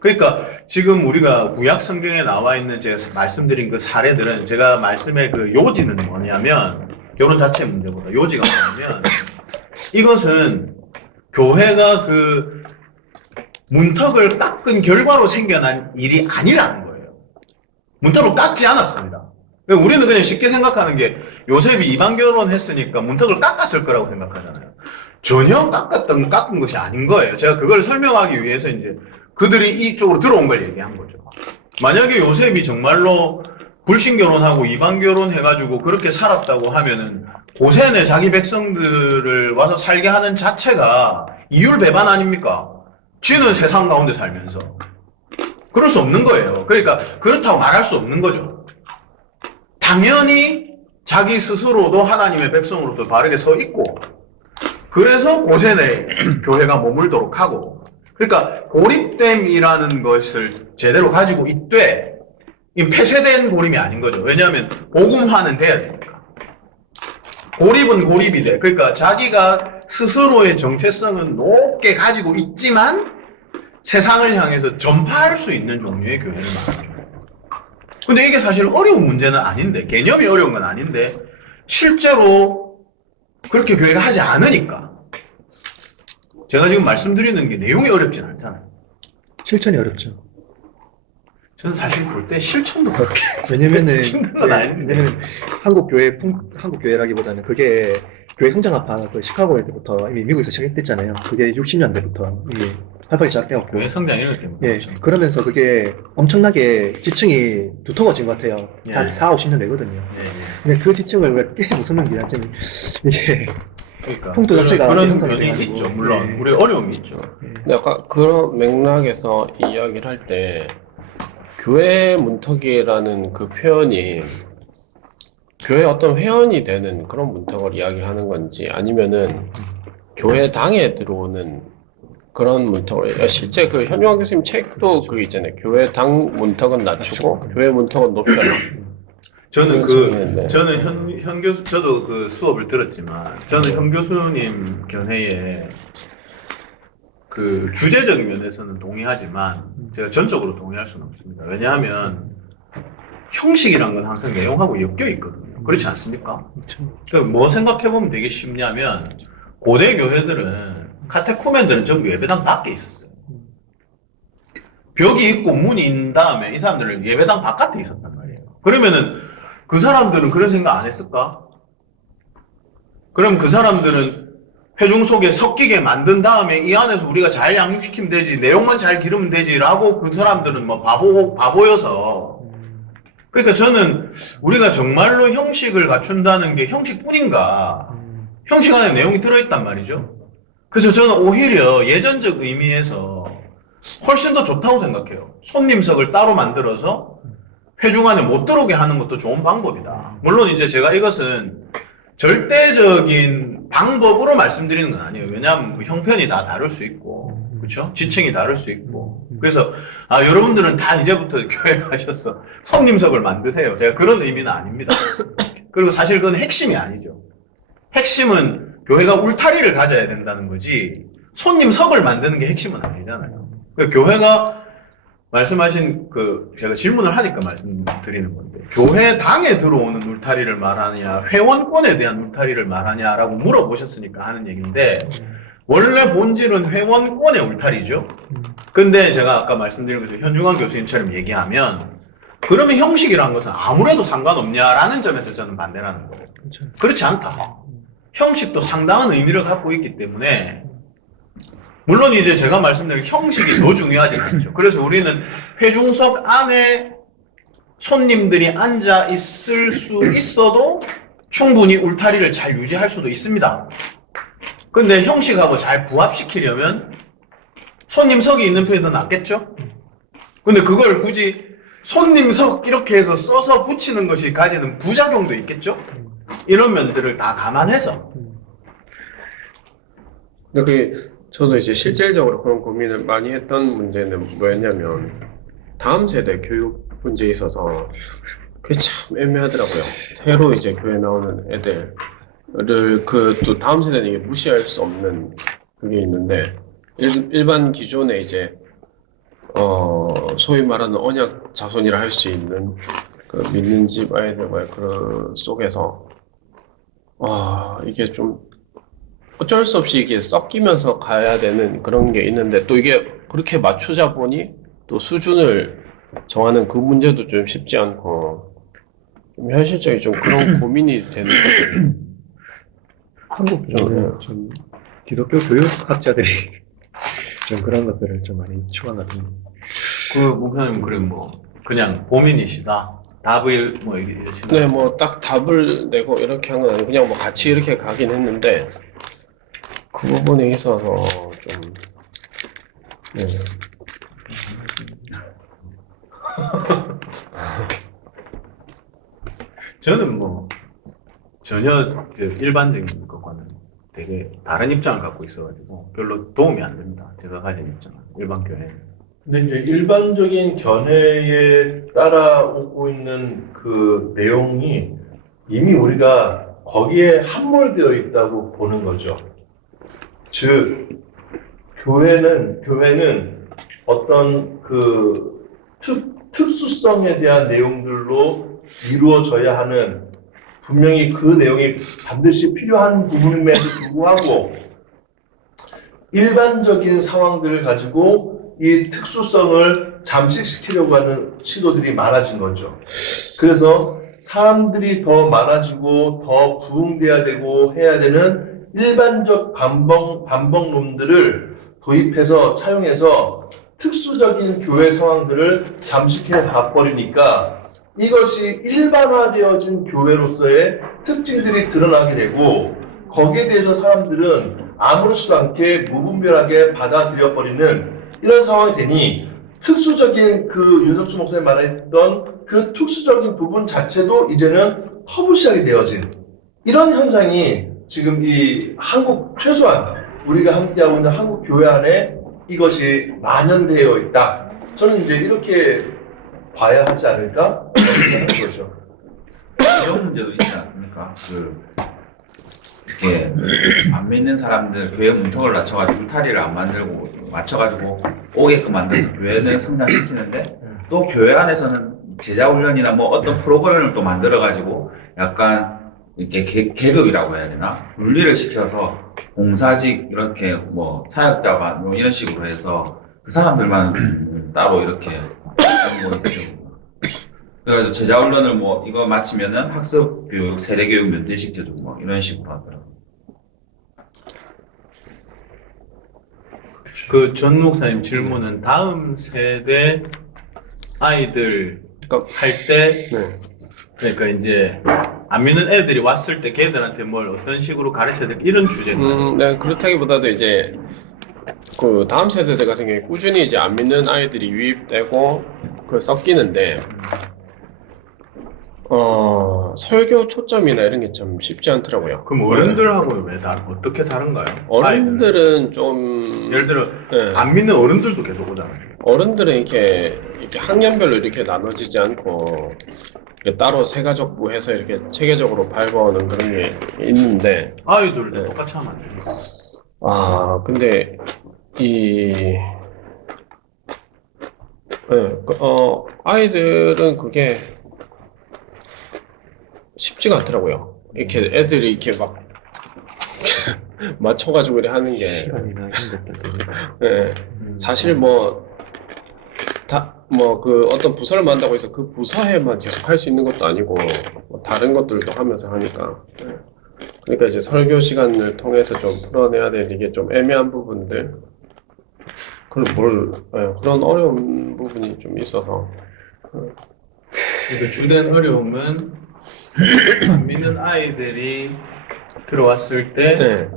그러니까 지금 우리가 구약 성경에 나와 있는 제가 말씀드린 그 사례들은 제가 말씀의 그 요지는 뭐냐면 결혼 자체 문제보다 요지가 뭐냐면 이것은 교회가 그 문턱을 깎은 결과로 생겨난 일이 아니라는 거예요. 문턱을 깎지 않았습니다. 우리는 그냥 쉽게 생각하는 게 요셉이 이방 결혼했으니까 문턱을 깎았을 거라고 생각하잖아요. 전혀 깎은 것이 아닌 거예요. 제가 그걸 설명하기 위해서 이제 그들이 이쪽으로 들어온 걸 얘기한 거죠. 만약에 요셉이 정말로 불신 결혼하고 이방 결혼해가지고 그렇게 살았다고 하면은 고센에 자기 백성들을 와서 살게 하는 자체가 이율배반 아닙니까? 쥐는 세상 가운데 살면서. 그럴 수 없는 거예요. 그러니까 그렇다고 말할 수 없는 거죠. 당연히 자기 스스로도 하나님의 백성으로서 바르게 서 있고 그래서 고센에 교회가 머물도록 하고 그러니까 고립됨이라는 것을 제대로 가지고 있되 이 폐쇄된 고립이 아닌 거죠. 왜냐하면 복음화는 돼야 되니까. 고립은 고립이 돼. 그러니까 자기가 스스로의 정체성은 높게 가지고 있지만 세상을 향해서 전파할 수 있는 종류의 교회를 말하죠. 근데 이게 사실 어려운 문제는 아닌데 개념이 어려운 건 아닌데 실제로 그렇게 교회가 하지 않으니까 제가 지금 말씀드리는 게 내용이 어렵진 않잖아요. 실천이 어렵죠. 저는 사실 볼 때 실천도 그렇게 왜냐면은 힘든 건 아닌데. 왜냐면 한국 교회라기보다는 그게 교회 성장학파 그 시카고 때부터 이미 미국에서 시작됐잖아요. 그게 60년대부터 이미 활발히 시작되었고. 교회 성장 이런 게 때문에. 예, 그러면서 그게 엄청나게 지층이 두터워진 것 같아요. 예. 한 4, 50년 되거든요. 예, 예. 근데 그 지층을 왜 깨 부수는 게 좀 이게 그러니까 풍토 자체가 그런 형성이 면이 돼가지고. 있죠. 물론 예. 우리 어려움이 있죠. 근데 약간 그런 맥락에서 이야기를 할 때 교회 문턱이라는 그 표현이 교회 어떤 회원이 되는 그런 문턱을 이야기하는 건지 아니면은 교회 당에 들어오는 그런 문턱을 실제 그 현유환 교수님 책도 그게 있잖아요. 교회 당 문턱은 낮추고 교회 문턱은 높여라. 저는 그런 저는 현 교수 저도 그 수업을 들었지만 저는 현 교수님 견해에 그 주제적 면에서는 동의하지만 제가 전적으로 동의할 수는 없습니다. 왜냐하면 형식이란 건 항상 내용하고 엮여 있거든요. 그렇지 않습니까? 그러니까 뭐 생각해 보면 되게 쉽냐면 고대 교회들은 카테쿠멘들은 전부 예배당 밖에 있었어요. 벽이 있고 문이 있는 다음에 이 사람들은 예배당 바깥에 있었단 말이에요. 그러면은 그 사람들은 그런 생각 안 했을까? 그럼 그 사람들은 회중 속에 섞이게 만든 다음에 이 안에서 우리가 잘 양육시키면 되지, 내용만 잘 기르면 되지라고 그 사람들은 뭐 바보여서. 그러니까 저는 우리가 정말로 형식을 갖춘다는 게 형식뿐인가? 형식 안에 내용이 들어있단 말이죠. 그래서 저는 오히려 예전적 의미에서 훨씬 더 좋다고 생각해요. 손님석을 따로 만들어서 회중 안에 못 들어오게 하는 것도 좋은 방법이다. 물론 이제 제가 이것은 절대적인 방법으로 말씀드리는 건 아니에요. 왜냐하면 그 형편이 다 다를 수 있고, 그렇죠? 지층이 다를 수 있고. 그래서 여러분들은 다 이제부터 교회 가셔서 손님석을 만드세요. 제가 그런 의미는 아닙니다. 그리고 사실 그건 핵심이 아니죠. 핵심은 교회가 울타리를 가져야 된다는 거지 손님석을 만드는 게 핵심은 아니잖아요. 그러니까 교회가 말씀하신 제가 질문을 하니까 말씀드리는 건데, 교회당에 들어오는 울타리를 말하냐, 회원권에 대한 울타리를 말하냐라고 물어보셨으니까 하는 얘기인데, 원래 본질은 회원권의 울타리죠. 근데 제가 아까 말씀드린 것처럼 현중환 교수님처럼 얘기하면, 그러면 형식이라는 것은 아무래도 상관없냐라는 점에서 저는 반대라는 거예요. 그렇지 않다. 형식도 상당한 의미를 갖고 있기 때문에, 물론 이제 제가 말씀드린 형식이 더 중요하진 않죠. 그래서 우리는 회중석 안에 손님들이 앉아 있을 수 있어도 충분히 울타리를 잘 유지할 수도 있습니다. 근데 형식하고 잘 부합시키려면 손님석이 있는 편이 더 낫겠죠? 근데 그걸 굳이 손님석 이렇게 해서 써서 붙이는 것이 가지는 부작용도 있겠죠? 이런 면들을 다 감안해서. 근데 그게 저도 이제 실질적으로 그런 고민을 많이 했던 문제는 뭐였냐면 다음 세대 교육 문제에 있어서 그게 참 애매하더라고요. 새로 이제 교회 나오는 애들을 또 다음 세대는 이게 무시할 수 없는 그게 있는데 일반 기존에 이제 소위 말하는 언약 자손이라 할 수 있는 그 믿는 집 아이들과의 그 속에서 이게 좀 어쩔 수 없이 이게 섞이면서 가야 되는 그런 게 있는데 또 이게 그렇게 맞추자 보니 또 수준을 정하는 그 문제도 좀 쉽지 않고 좀 현실적인 좀 그런 고민이 되는 거죠. 한국 좀 기독교 교육학자들이 좀 그런 것들을 좀 많이 추구하거든요. 그 목사님 그럼 그냥 고민이시다. 답을 이러시나? 네, 뭐 딱 답을 내고 이렇게 한 건 아니고 그냥 뭐 같이 이렇게 가긴 했는데 그 부분에 있어서 좀 네. 저는 전혀 일반적인 것과는 되게 다른 입장을 갖고 있어가지고 별로 도움이 안 됩니다. 제가 가진 입장은 일반 교회. 근데 이제 일반적인 견해에 따라오고 있는 그 내용이 이미 우리가 거기에 함몰되어 있다고 보는 거죠. 즉, 교회는 어떤 그 특수성에 대한 내용들로 이루어져야 하는 분명히 그 내용이 반드시 필요한 부분임에도 불구하고 일반적인 상황들을 가지고 이 특수성을 잠식시키려고 하는 시도들이 많아진 거죠. 그래서 사람들이 더 많아지고 더 부흥돼야 되고 해야 되는 일반적 반복론들을 도입해서 차용해서 특수적인 교회 상황들을 잠식해 가버리니까 이것이 일반화되어진 교회로서의 특징들이 드러나게 되고 거기에 대해서 사람들은 아무렇지도 않게 무분별하게 받아들여버리는 이런 상황이 되니 특수적인 그 윤석주 목사님 말했던 그 특수적인 부분 자체도 이제는 터부시하게 되어진 이런 현상이 지금 이 한국 최소한 우리가 함께하고 있는 한국 교회 안에 이것이 만연되어 있다. 저는 이제 이렇게 봐야 하지 않을까? 하는 거죠. 이런 문제도 있지 않습니까? 이렇게 안 믿는 사람들 교회 문턱을 낮춰가지고 울타리를 안 만들고 맞춰가지고 오게끔 만들어서 교회는 성장시키는데 또 교회 안에서는 제자 훈련이나 뭐 어떤 프로그램을 또 만들어가지고 약간 이렇게 계급이라고 해야 되나 분리를 시켜서 봉사직 이렇게 뭐 사역자반 뭐 이런 식으로 해서 그 사람들만 따로 이렇게 뭐 이렇게 그래가지고 제자 훈련을 뭐 이거 마치면은 학습 교육, 세례 교육 면제시켜주고 뭐 이런 식으로 하더라고요. 그 전 목사님 질문은 다음 세대 아이들 할 때 네. 그러니까 이제 안 믿는 애들이 왔을 때 걔들한테 뭘 어떤 식으로 가르쳐야 될 이런 주제인가요? 네, 그렇다기보다도 이제 그 다음 세대들 같은 경우에 꾸준히 이제 안 믿는 아이들이 유입되고 그 섞이는데 설교 초점이나 이런 게 참 쉽지 않더라고요. 그럼 어른들하고는 왜 어떻게 다른가요? 아이들은. 어른들은 좀 예를 들어 네, 안 믿는 어른들도 계속 오잖아요. 어른들은 이렇게 학년별로 이렇게 나눠지지 않고 이렇게 따로 세가족부 해서 이렇게 체계적으로 밟아오는 그런 게 있는데 아이들도 네. 똑같이 하면 안 됩니까? 근데 아이들은 그게 쉽지가 않더라고요. 이렇게 애들이 이렇게 막 맞춰가지고 이렇게 하는 게 시간이나 이런 것들 때문에. 예, 사실 그 어떤 부서를 만든다고 해서 그 부서에만 계속 할 수 있는 것도 아니고 뭐 다른 것들도 하면서 하니까 그러니까 이제 설교 시간을 통해서 좀 풀어내야 될 이게 좀 애매한 부분들 그런 어려운 부분이 좀 있어서 그 주된 어려움은 안 믿는 아이들이 들어왔을 때 네.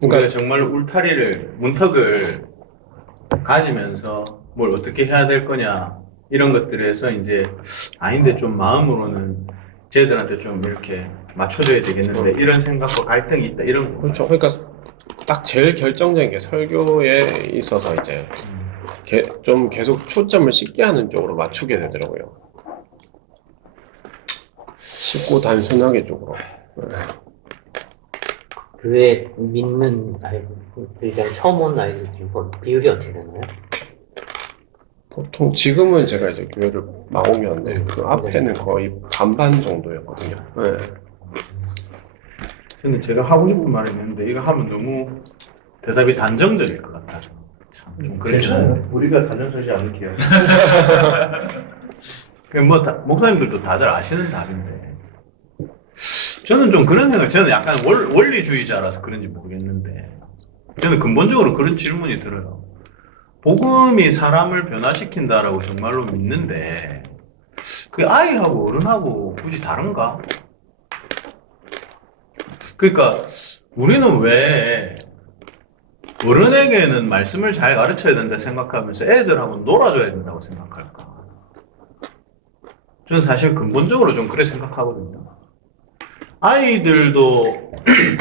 우리가 정말 울타리를 문턱을 가지면서 뭘 어떻게 해야 될 거냐 이런 것들에서 이제 아닌데 좀 마음으로는 쟤들한테 좀 이렇게 맞춰줘야 되겠는데 이런 생각과 갈등이 있다 이런 거. 그렇죠. 그러니까 딱 제일 결정적인 게 설교에 있어서 이제 좀 계속 초점을 쉽게 하는 쪽으로 맞추게 되더라고요. 쉽고 단순하게 쪽으로. 교회 믿는 아이들, 처음 온 아이들 중에 비율이 어떻게 되나요? 보통 지금은 제가 이제 교회를 나오면 그 앞에는 거의 반반 정도였거든요. 네. 근데 제가 하고 싶은 말이 있는데 이거 하면 너무 대답이 단정적일 것 같아서 좀 괜찮아요. 우리가 단정하지 않을게요. 뭐 목사님들도 다들 아시는 답인데 저는 좀 그런 생각, 저는 약간 원리주의자라서 그런지 모르겠는데 저는 근본적으로 그런 질문이 들어요. 복음이 사람을 변화시킨다라고 정말로 믿는데 그 아이하고 어른하고 굳이 다른가? 그러니까 우리는 왜 어른에게는 말씀을 잘 가르쳐야 된다 생각하면서 애들하고 놀아줘야 된다고 생각할까? 저는 사실 근본적으로 좀 그래 생각하거든요. 아이들도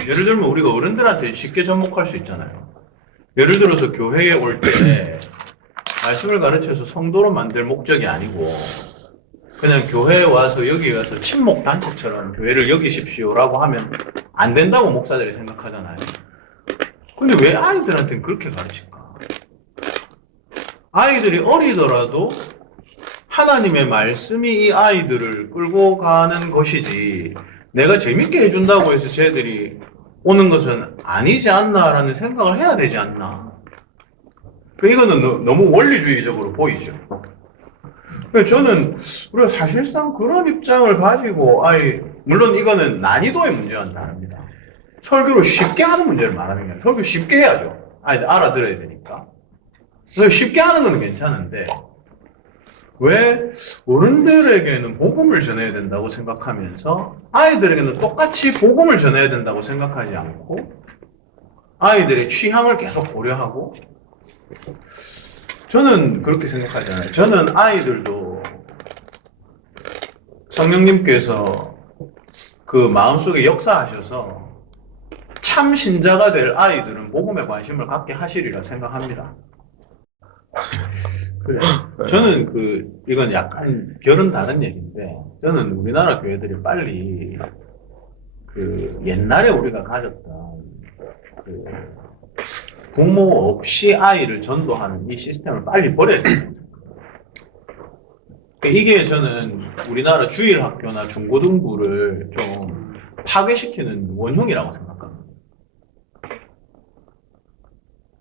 예를 들면 우리가 어른들한테 쉽게 접목할 수 있잖아요. 예를 들어서 교회에 올 때 말씀을 가르쳐서 성도로 만들 목적이 아니고 그냥 교회에 와서 여기 와서 친목 단체처럼 교회를 여기십시오라고 하면 안 된다고 목사들이 생각하잖아요. 근데 왜 아이들한테는 그렇게 가르칠까? 아이들이 어리더라도 하나님의 말씀이 이 아이들을 끌고 가는 것이지 내가 재밌게 해준다고 해서 쟤들이 오는 것은 아니지 않나라는 생각을 해야 되지 않나. 이거는 너무 원리주의적으로 보이죠. 저는 우리가 사실상 그런 입장을 가지고 물론 이거는 난이도의 문제와는 다릅니다. 설교를 쉽게 하는 문제를 말하는 게 아니라 설교 쉽게 해야죠. 아이들 알아들어야 되니까. 쉽게 하는 건 괜찮은데 왜 어른들에게는 복음을 전해야 된다고 생각하면서 아이들에게는 똑같이 복음을 전해야 된다고 생각하지 않고 아이들의 취향을 계속 고려하고 저는 그렇게 생각하잖아요. 저는 아이들도 성령님께서 그 마음속에 역사하셔서 참 신자가 될 아이들은 복음에 관심을 갖게 하시리라 생각합니다. 저는 이건 약간 결은 다른 얘기인데 저는 우리나라 교회들이 빨리 옛날에 우리가 가졌던 부모 없이 아이를 전도하는 이 시스템을 빨리 버려야 돼요. 이게 저는 우리나라 주일학교나 중고등부를 좀 파괴시키는 원흉이라고 생각합니다.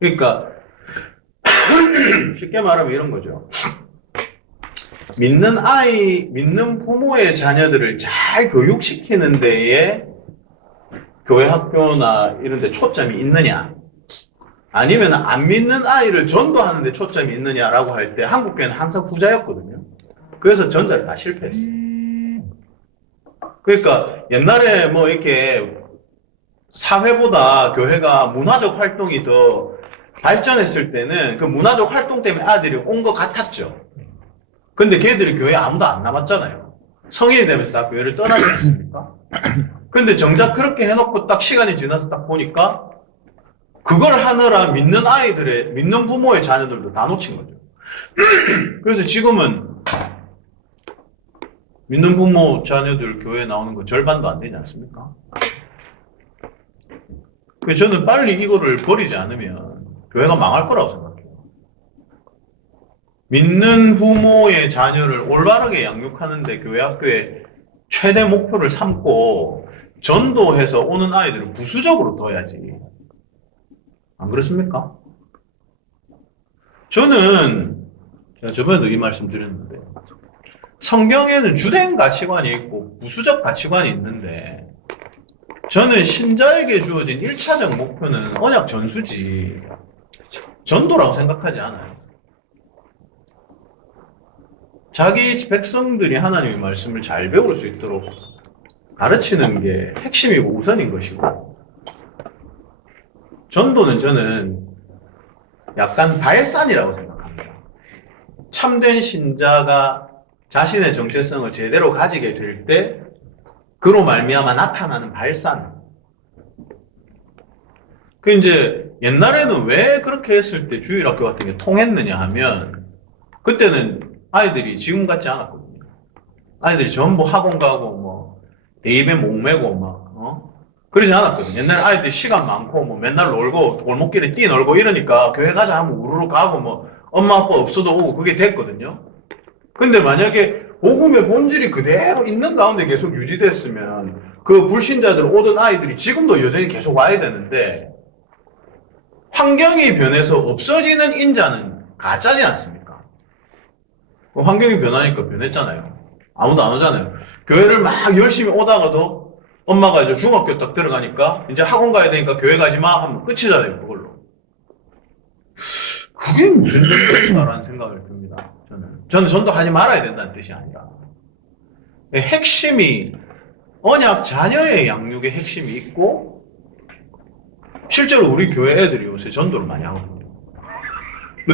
그러니까 쉽게 말하면 이런 거죠. 믿는 부모의 자녀들을 잘 교육시키는 데에 교회 학교나 이런 데 초점이 있느냐, 아니면 안 믿는 아이를 전도하는 데 초점이 있느냐라고 할 때 한국교회는 항상 후자였거든요. 그래서 전자를 다 실패했어요. 그러니까 옛날에 뭐 이렇게 사회보다 교회가 문화적 활동이 더 발전했을 때는 그 문화적 활동 때문에 아들이 온 것 같았죠. 근데 걔들이 교회에 아무도 안 남았잖아요. 성인이 되면서 다 교회를 떠나지 않습니까? 근데 정작 그렇게 해놓고 딱 시간이 지나서 딱 보니까 그걸 하느라 믿는 부모의 자녀들도 다 놓친 거죠. 그래서 지금은 믿는 부모 자녀들 교회에 나오는 거 절반도 안 되지 않습니까? 저는 빨리 이거를 버리지 않으면 교회가 망할 거라고 생각해요. 믿는 부모의 자녀를 올바르게 양육하는데 교회 학교의 최대 목표를 삼고 전도해서 오는 아이들을 부수적으로 둬야지. 안 그렇습니까? 저는 제가 저번에도 이 말씀 드렸는데 성경에는 주된 가치관이 있고 부수적 가치관이 있는데 저는 신자에게 주어진 1차적 목표는 언약 전수지 전도라고 생각하지 않아요. 자기 백성들이 하나님의 말씀을 잘 배울 수 있도록 가르치는 게 핵심이고 우선인 것이고 전도는 저는 약간 발산이라고 생각합니다. 참된 신자가 자신의 정체성을 제대로 가지게 될 때 그로 말미암아 나타나는 발산. 이제 옛날에는 왜 그렇게 했을 때 주일학교 같은 게 통했느냐 하면 그때는 아이들이 지금 같지 않았거든요. 아이들이 전부 학원 가고 뭐 대입에 목매고 막 그러지 않았거든요. 옛날에 아이들이 시간 많고 뭐 맨날 놀고 골목길에 뛰놀고 이러니까 교회 가자 하면 우르르 가고 뭐 엄마 아빠 없어도 오고 그게 됐거든요. 근데 만약에 복음의 본질이 그대로 있는 가운데 계속 유지됐으면 그 불신자들 오던 아이들이 지금도 여전히 계속 와야 되는데 환경이 변해서 없어지는 인자는 가짜지 않습니까? 환경이 변하니까 변했잖아요. 아무도 안 오잖아요. 교회를 막 열심히 오다가도 엄마가 이제 중학교 딱 들어가니까 이제 학원 가야 되니까 교회 가지 마 하면 끝이잖아요. 그걸로. 그게 무슨 뜻일까라는 생각을 듭니다. 저는 전도하지 말아야 된다는 뜻이 아니라 핵심이 언약 자녀의 양육의 핵심이 있고 실제로 우리 교회 애들이 요새 전도를 많이 하거든요.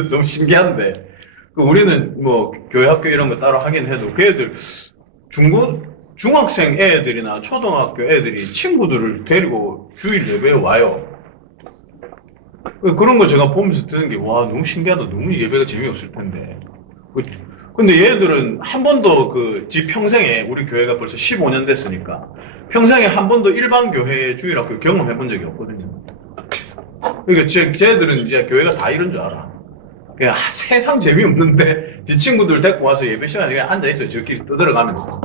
너무 신기한데 우리는 뭐 교회 학교 이런 거 따로 하긴 해도 그 애들 중학생 애들이나 초등학교 애들이 친구들을 데리고 주일 예배에 와요. 그런 거 제가 보면서 드는 게 와 너무 신기하다. 너무 예배가 재미없을 텐데. 근데 얘들은 한 번도 지 평생에 우리 교회가 벌써 15년 됐으니까 평생에 한 번도 일반 교회 주일학교 경험해 본 적이 없거든요. 그러니까 쟤들은 이제 교회가 다 이런 줄 알아. 그냥 세상 재미없는데 지 친구들 데리고 와서 예배 시간에 그냥 앉아있어요. 저끼리 떠들어가면서.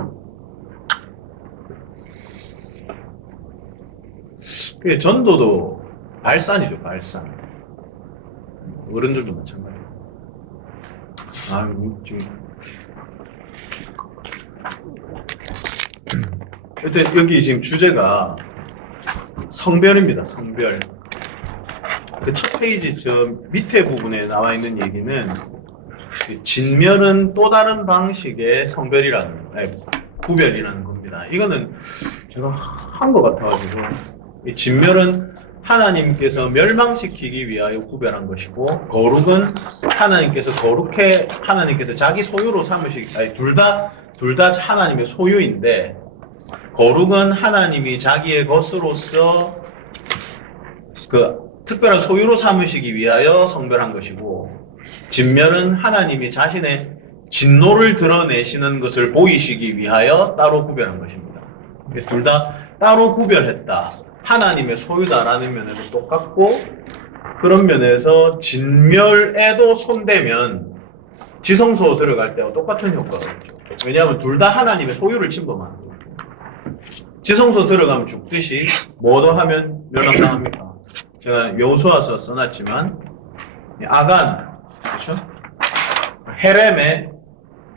그 전도도 발산이죠, 발산. 어른들도 마찬가지고. 지금. 하여튼 여기 지금 주제가 성별입니다, 성별. 그 첫 페이지 저 밑에 부분에 나와 있는 얘기는 진멸은 또 다른 방식의 구별이라는 겁니다. 이거는 제가 한 것 같아가지고 이 진멸은 하나님께서 멸망시키기 위하여 구별한 것이고 거룩은 하나님께서 자기 소유로 삼으시기 둘 다 하나님의 소유인데 거룩은 하나님이 자기의 것으로서 그 특별한 소유로 삼으시기 위하여 성별한 것이고 진멸은 하나님이 자신의 진노를 드러내시는 것을 보이시기 위하여 따로 구별한 것입니다. 둘 다 따로 구별했다. 하나님의 소유다라는 면에서 똑같고 그런 면에서 진멸에도 손대면 지성소 들어갈 때와 똑같은 효과가 있죠. 왜냐하면 둘 다 하나님의 소유를 침범하는 거예요. 지성소 들어가면 죽듯이 뭐도 하면 멸망당합니다. 제가 여호수아서 써놨지만 아간, 그렇죠?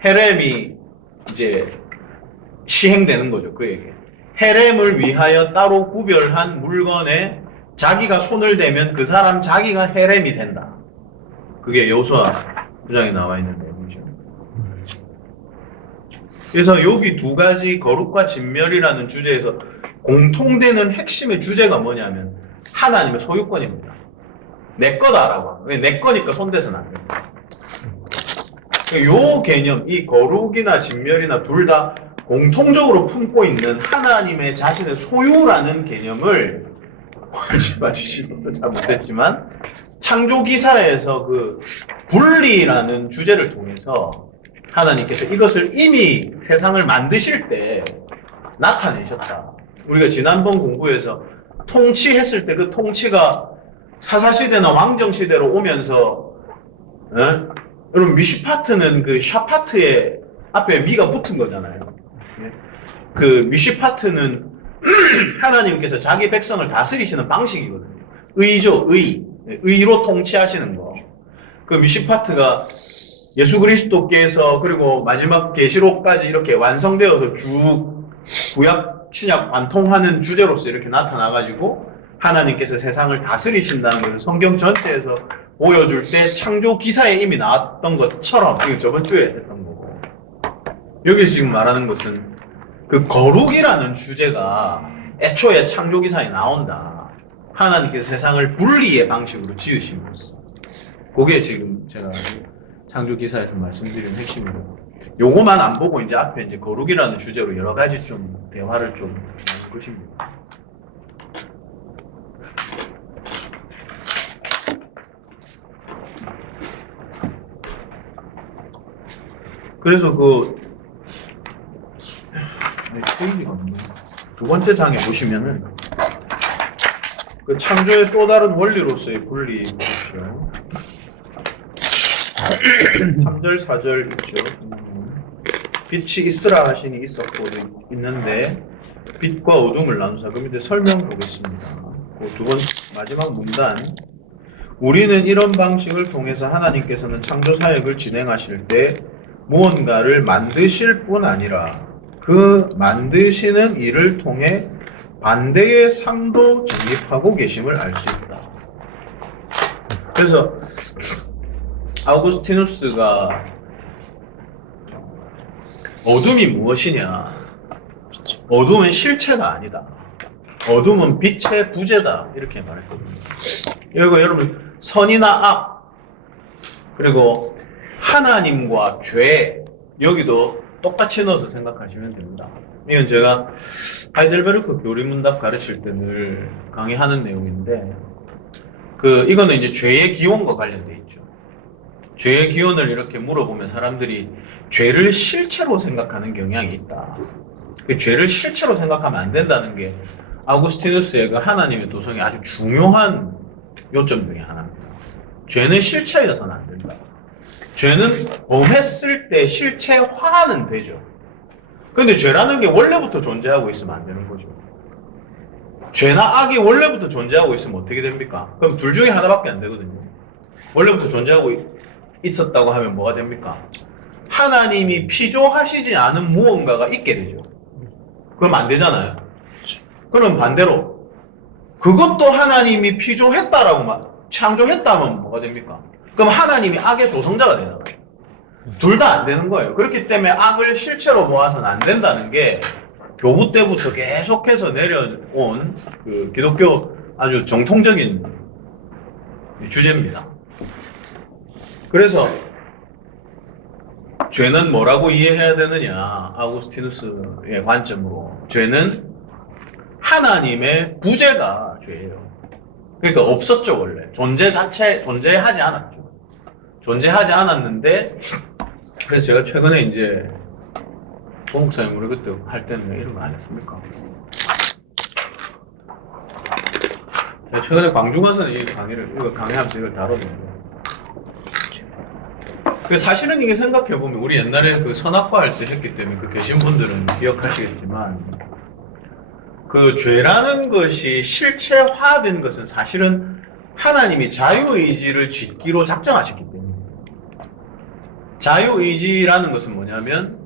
헤렘이 이제 시행되는 거죠. 그에게 헤렘을 위하여 따로 구별한 물건에 자기가 손을 대면 그 사람 자기가 헤렘이 된다. 그게 여호수아 9장에 나와 있는 내용이죠. 그래서 여기 두 가지 거룩과 진멸이라는 주제에서 공통되는 핵심의 주제가 뭐냐면 하나님의 소유권입니다. 내 거다라고. 왜 내 거니까 손대서는 안 됩니다. 요 개념, 이 거룩이나 진멸이나 둘 다 공통적으로 품고 있는 하나님의 자신의 소유라는 개념을 지시도 잘못했지만 창조기사에서 그 분리라는 주제를 통해서 하나님께서 이것을 이미 세상을 만드실 때 나타내셨다. 우리가 지난번 공부에서 통치했을 때 그 통치가 사사시대나 왕정시대로 오면서 여러분 미시파트는 그 샤파트의 앞에 미가 붙은 거잖아요. 그 미시파트는 하나님께서 자기 백성을 다스리시는 방식이거든요. 의죠, 의로 통치하시는 거. 그 미시파트가 예수 그리스도께서 그리고 마지막 계시록까지 이렇게 완성되어서 쭉 구약 신약 관통하는 주제로서 이렇게 나타나가지고 하나님께서 세상을 다스리신다는 것을 성경 전체에서 보여줄 때 창조 기사에 이미 나왔던 것처럼 이거 저번 주에 했던 거고 여기서 지금 말하는 것은 그 거룩이라는 주제가 애초에 창조 기사에 나온다. 하나님께서 세상을 분리의 방식으로 지으신 것은 그게 지금 제가 창조 기사에서 말씀드린 핵심이고 요거만 안 보고 이제 앞에 이제 거룩이라는 주제로 여러 가지 좀 대화를 좀 하는 것입니다. 그래서 페이지가 없네. 두 번째 장에 보시면은 그 창조의 또 다른 원리로서의 분리 있죠. 3절, 4절 있죠. 빛이 있으라 하시니 있었고 있는데 빛과 어둠을 나누사. 그 밑에 설명 보겠습니다. 그 두 번째 마지막 문단. 우리는 이런 방식을 통해서 하나님께서는 창조 사역을 진행하실 때 무언가를 만드실 뿐 아니라 그 만드시는 일을 통해 반대의 상도 정립하고 계심을 알 수 있다. 그래서 아우구스티누스가 어둠이 무엇이냐? 어둠은 실체가 아니다. 어둠은 빛의 부재다. 이렇게 말했거든요. 그리고 여러분 선이나 악 그리고 하나님과 죄 여기도 똑같이 넣어서 생각하시면 됩니다. 이건 제가 하이델베르크 교리문답 가르칠 때 늘 강의하는 내용인데 이거는 이제 죄의 기원과 관련돼 있죠. 죄의 기원을 이렇게 물어보면 사람들이 죄를 실체로 생각하는 경향이 있다. 그 죄를 실체로 생각하면 안 된다는 게 아우구스티누스의 그 하나님의 도성의 아주 중요한 요점 중에 하나입니다. 죄는 실체여서는 안 된다. 죄는 범했을 때 실체화는 되죠. 근데 죄라는 게 원래부터 존재하고 있으면 안 되는 거죠. 죄나 악이 원래부터 존재하고 있으면 어떻게 됩니까? 그럼 둘 중에 하나밖에 안 되거든요. 원래부터 존재하고 있었다고 하면 뭐가 됩니까? 하나님이 피조하시지 않은 무언가가 있게 되죠. 그럼 안 되잖아요. 그럼 반대로 그것도 하나님이 피조했다라고 창조했다면 뭐가 됩니까? 그럼 하나님이 악의 조성자가 되잖아요. 둘 다 안 되는 거예요. 그렇기 때문에 악을 실체로 모아서는 안 된다는 게 교부 때부터 계속해서 내려온 그 기독교 아주 정통적인 주제입니다. 그래서 죄는 뭐라고 이해해야 되느냐? 아우구스티누스의 관점으로 죄는 하나님의 부재가 죄예요. 그러니까 없었죠 원래. 존재하지 않았죠. 존재하지 않았는데 그래서 제가 최근에 이제 보목사님 우리 그때 할 때는 왜 이런 거 안 했습니까? 제가 최근에 광주 가서는 이거 강의하면서 이걸 다뤘는데 사실은 이게 생각해보면 우리 옛날에 그 선악과 할 때 했기 때문에 그 계신 분들은 기억하시겠지만 그 죄라는 것이 실체화된 것은 사실은 하나님이 자유의지를 짓기로 작정하셨기 때문에 자유의지라는 것은 뭐냐면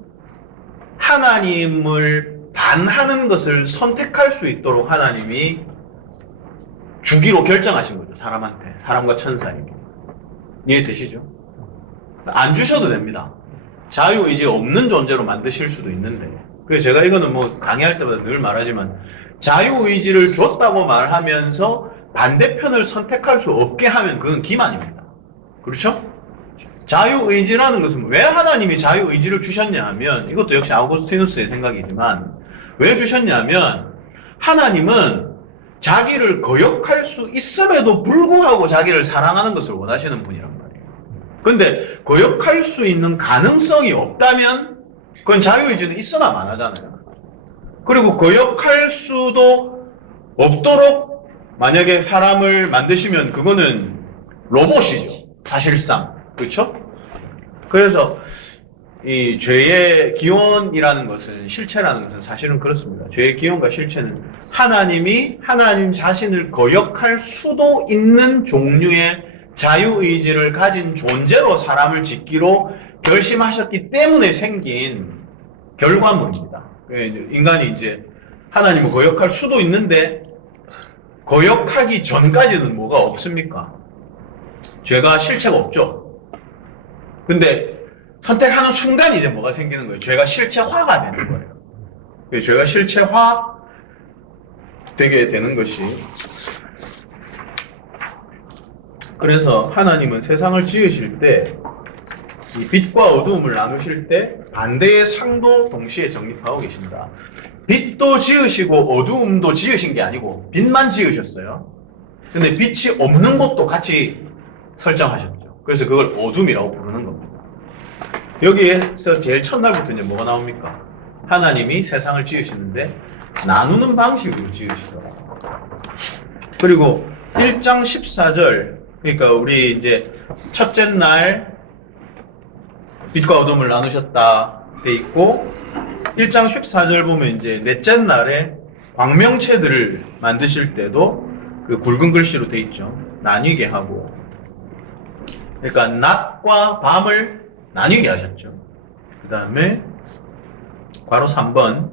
하나님을 반하는 것을 선택할 수 있도록 하나님이 주기로 결정하신 거죠. 사람한테. 사람과 천사에게. 이해되시죠? 안 주셔도 됩니다. 자유의지 없는 존재로 만드실 수도 있는데 그래서 제가 이거는 뭐 강의할 때마다 늘 말하지만 자유의지를 줬다고 말하면서 반대편을 선택할 수 없게 하면 그건 기만입니다. 그렇죠? 자유의지라는 것은 왜 하나님이 자유의지를 주셨냐 하면 이것도 역시 아우구스티누스의 생각이지만 왜 주셨냐면 하나님은 자기를 거역할 수 있음에도 불구하고 자기를 사랑하는 것을 원하시는 분이란 말이에요. 그런데 거역할 수 있는 가능성이 없다면 그건 자유의지는 있으나 마나잖아요. 그리고 거역할 수도 없도록 만약에 사람을 만드시면 그거는 로봇이죠. 사실상. 그렇죠? 그래서 이 죄의 기원이라는 것은 실체라는 것은 사실은 그렇습니다. 죄의 기원과 실체는 하나님이 하나님 자신을 거역할 수도 있는 종류의 자유의지를 가진 존재로 사람을 짓기로 결심하셨기 때문에 생긴 결과물입니다. 인간이 이제 하나님을 거역할 수도 있는데 거역하기 전까지는 뭐가 없습니까? 죄가 실체가 없죠. 근데 선택하는 순간 이제 뭐가 생기는 거예요? 죄가 실체화가 되는 거예요. 죄가 실체화 되게 되는 것이 그래서 하나님은 세상을 지으실 때 이 빛과 어두움을 나누실 때 반대의 상도 동시에 정립하고 계신다. 빛도 지으시고 어두움도 지으신 게 아니고 빛만 지으셨어요. 근데 빛이 없는 곳도 같이 설정하셨죠. 그래서 그걸 어둠이라고 부르는 겁니다. 여기에서 제일 첫날부터 이제 뭐가 나옵니까? 하나님이 세상을 지으시는데 나누는 방식으로 지으시더라고요. 그리고 1장 14절 그러니까 우리 이제 첫째 날 빛과 어둠을 나누셨다 돼 있고 1장 14절 보면 이제 넷째 날에 광명체들을 만드실 때도 그 굵은 글씨로 돼 있죠. 나뉘게 하고 그러니까 낮과 밤을 나뉘게 하셨죠. 그 다음에 괄호 3번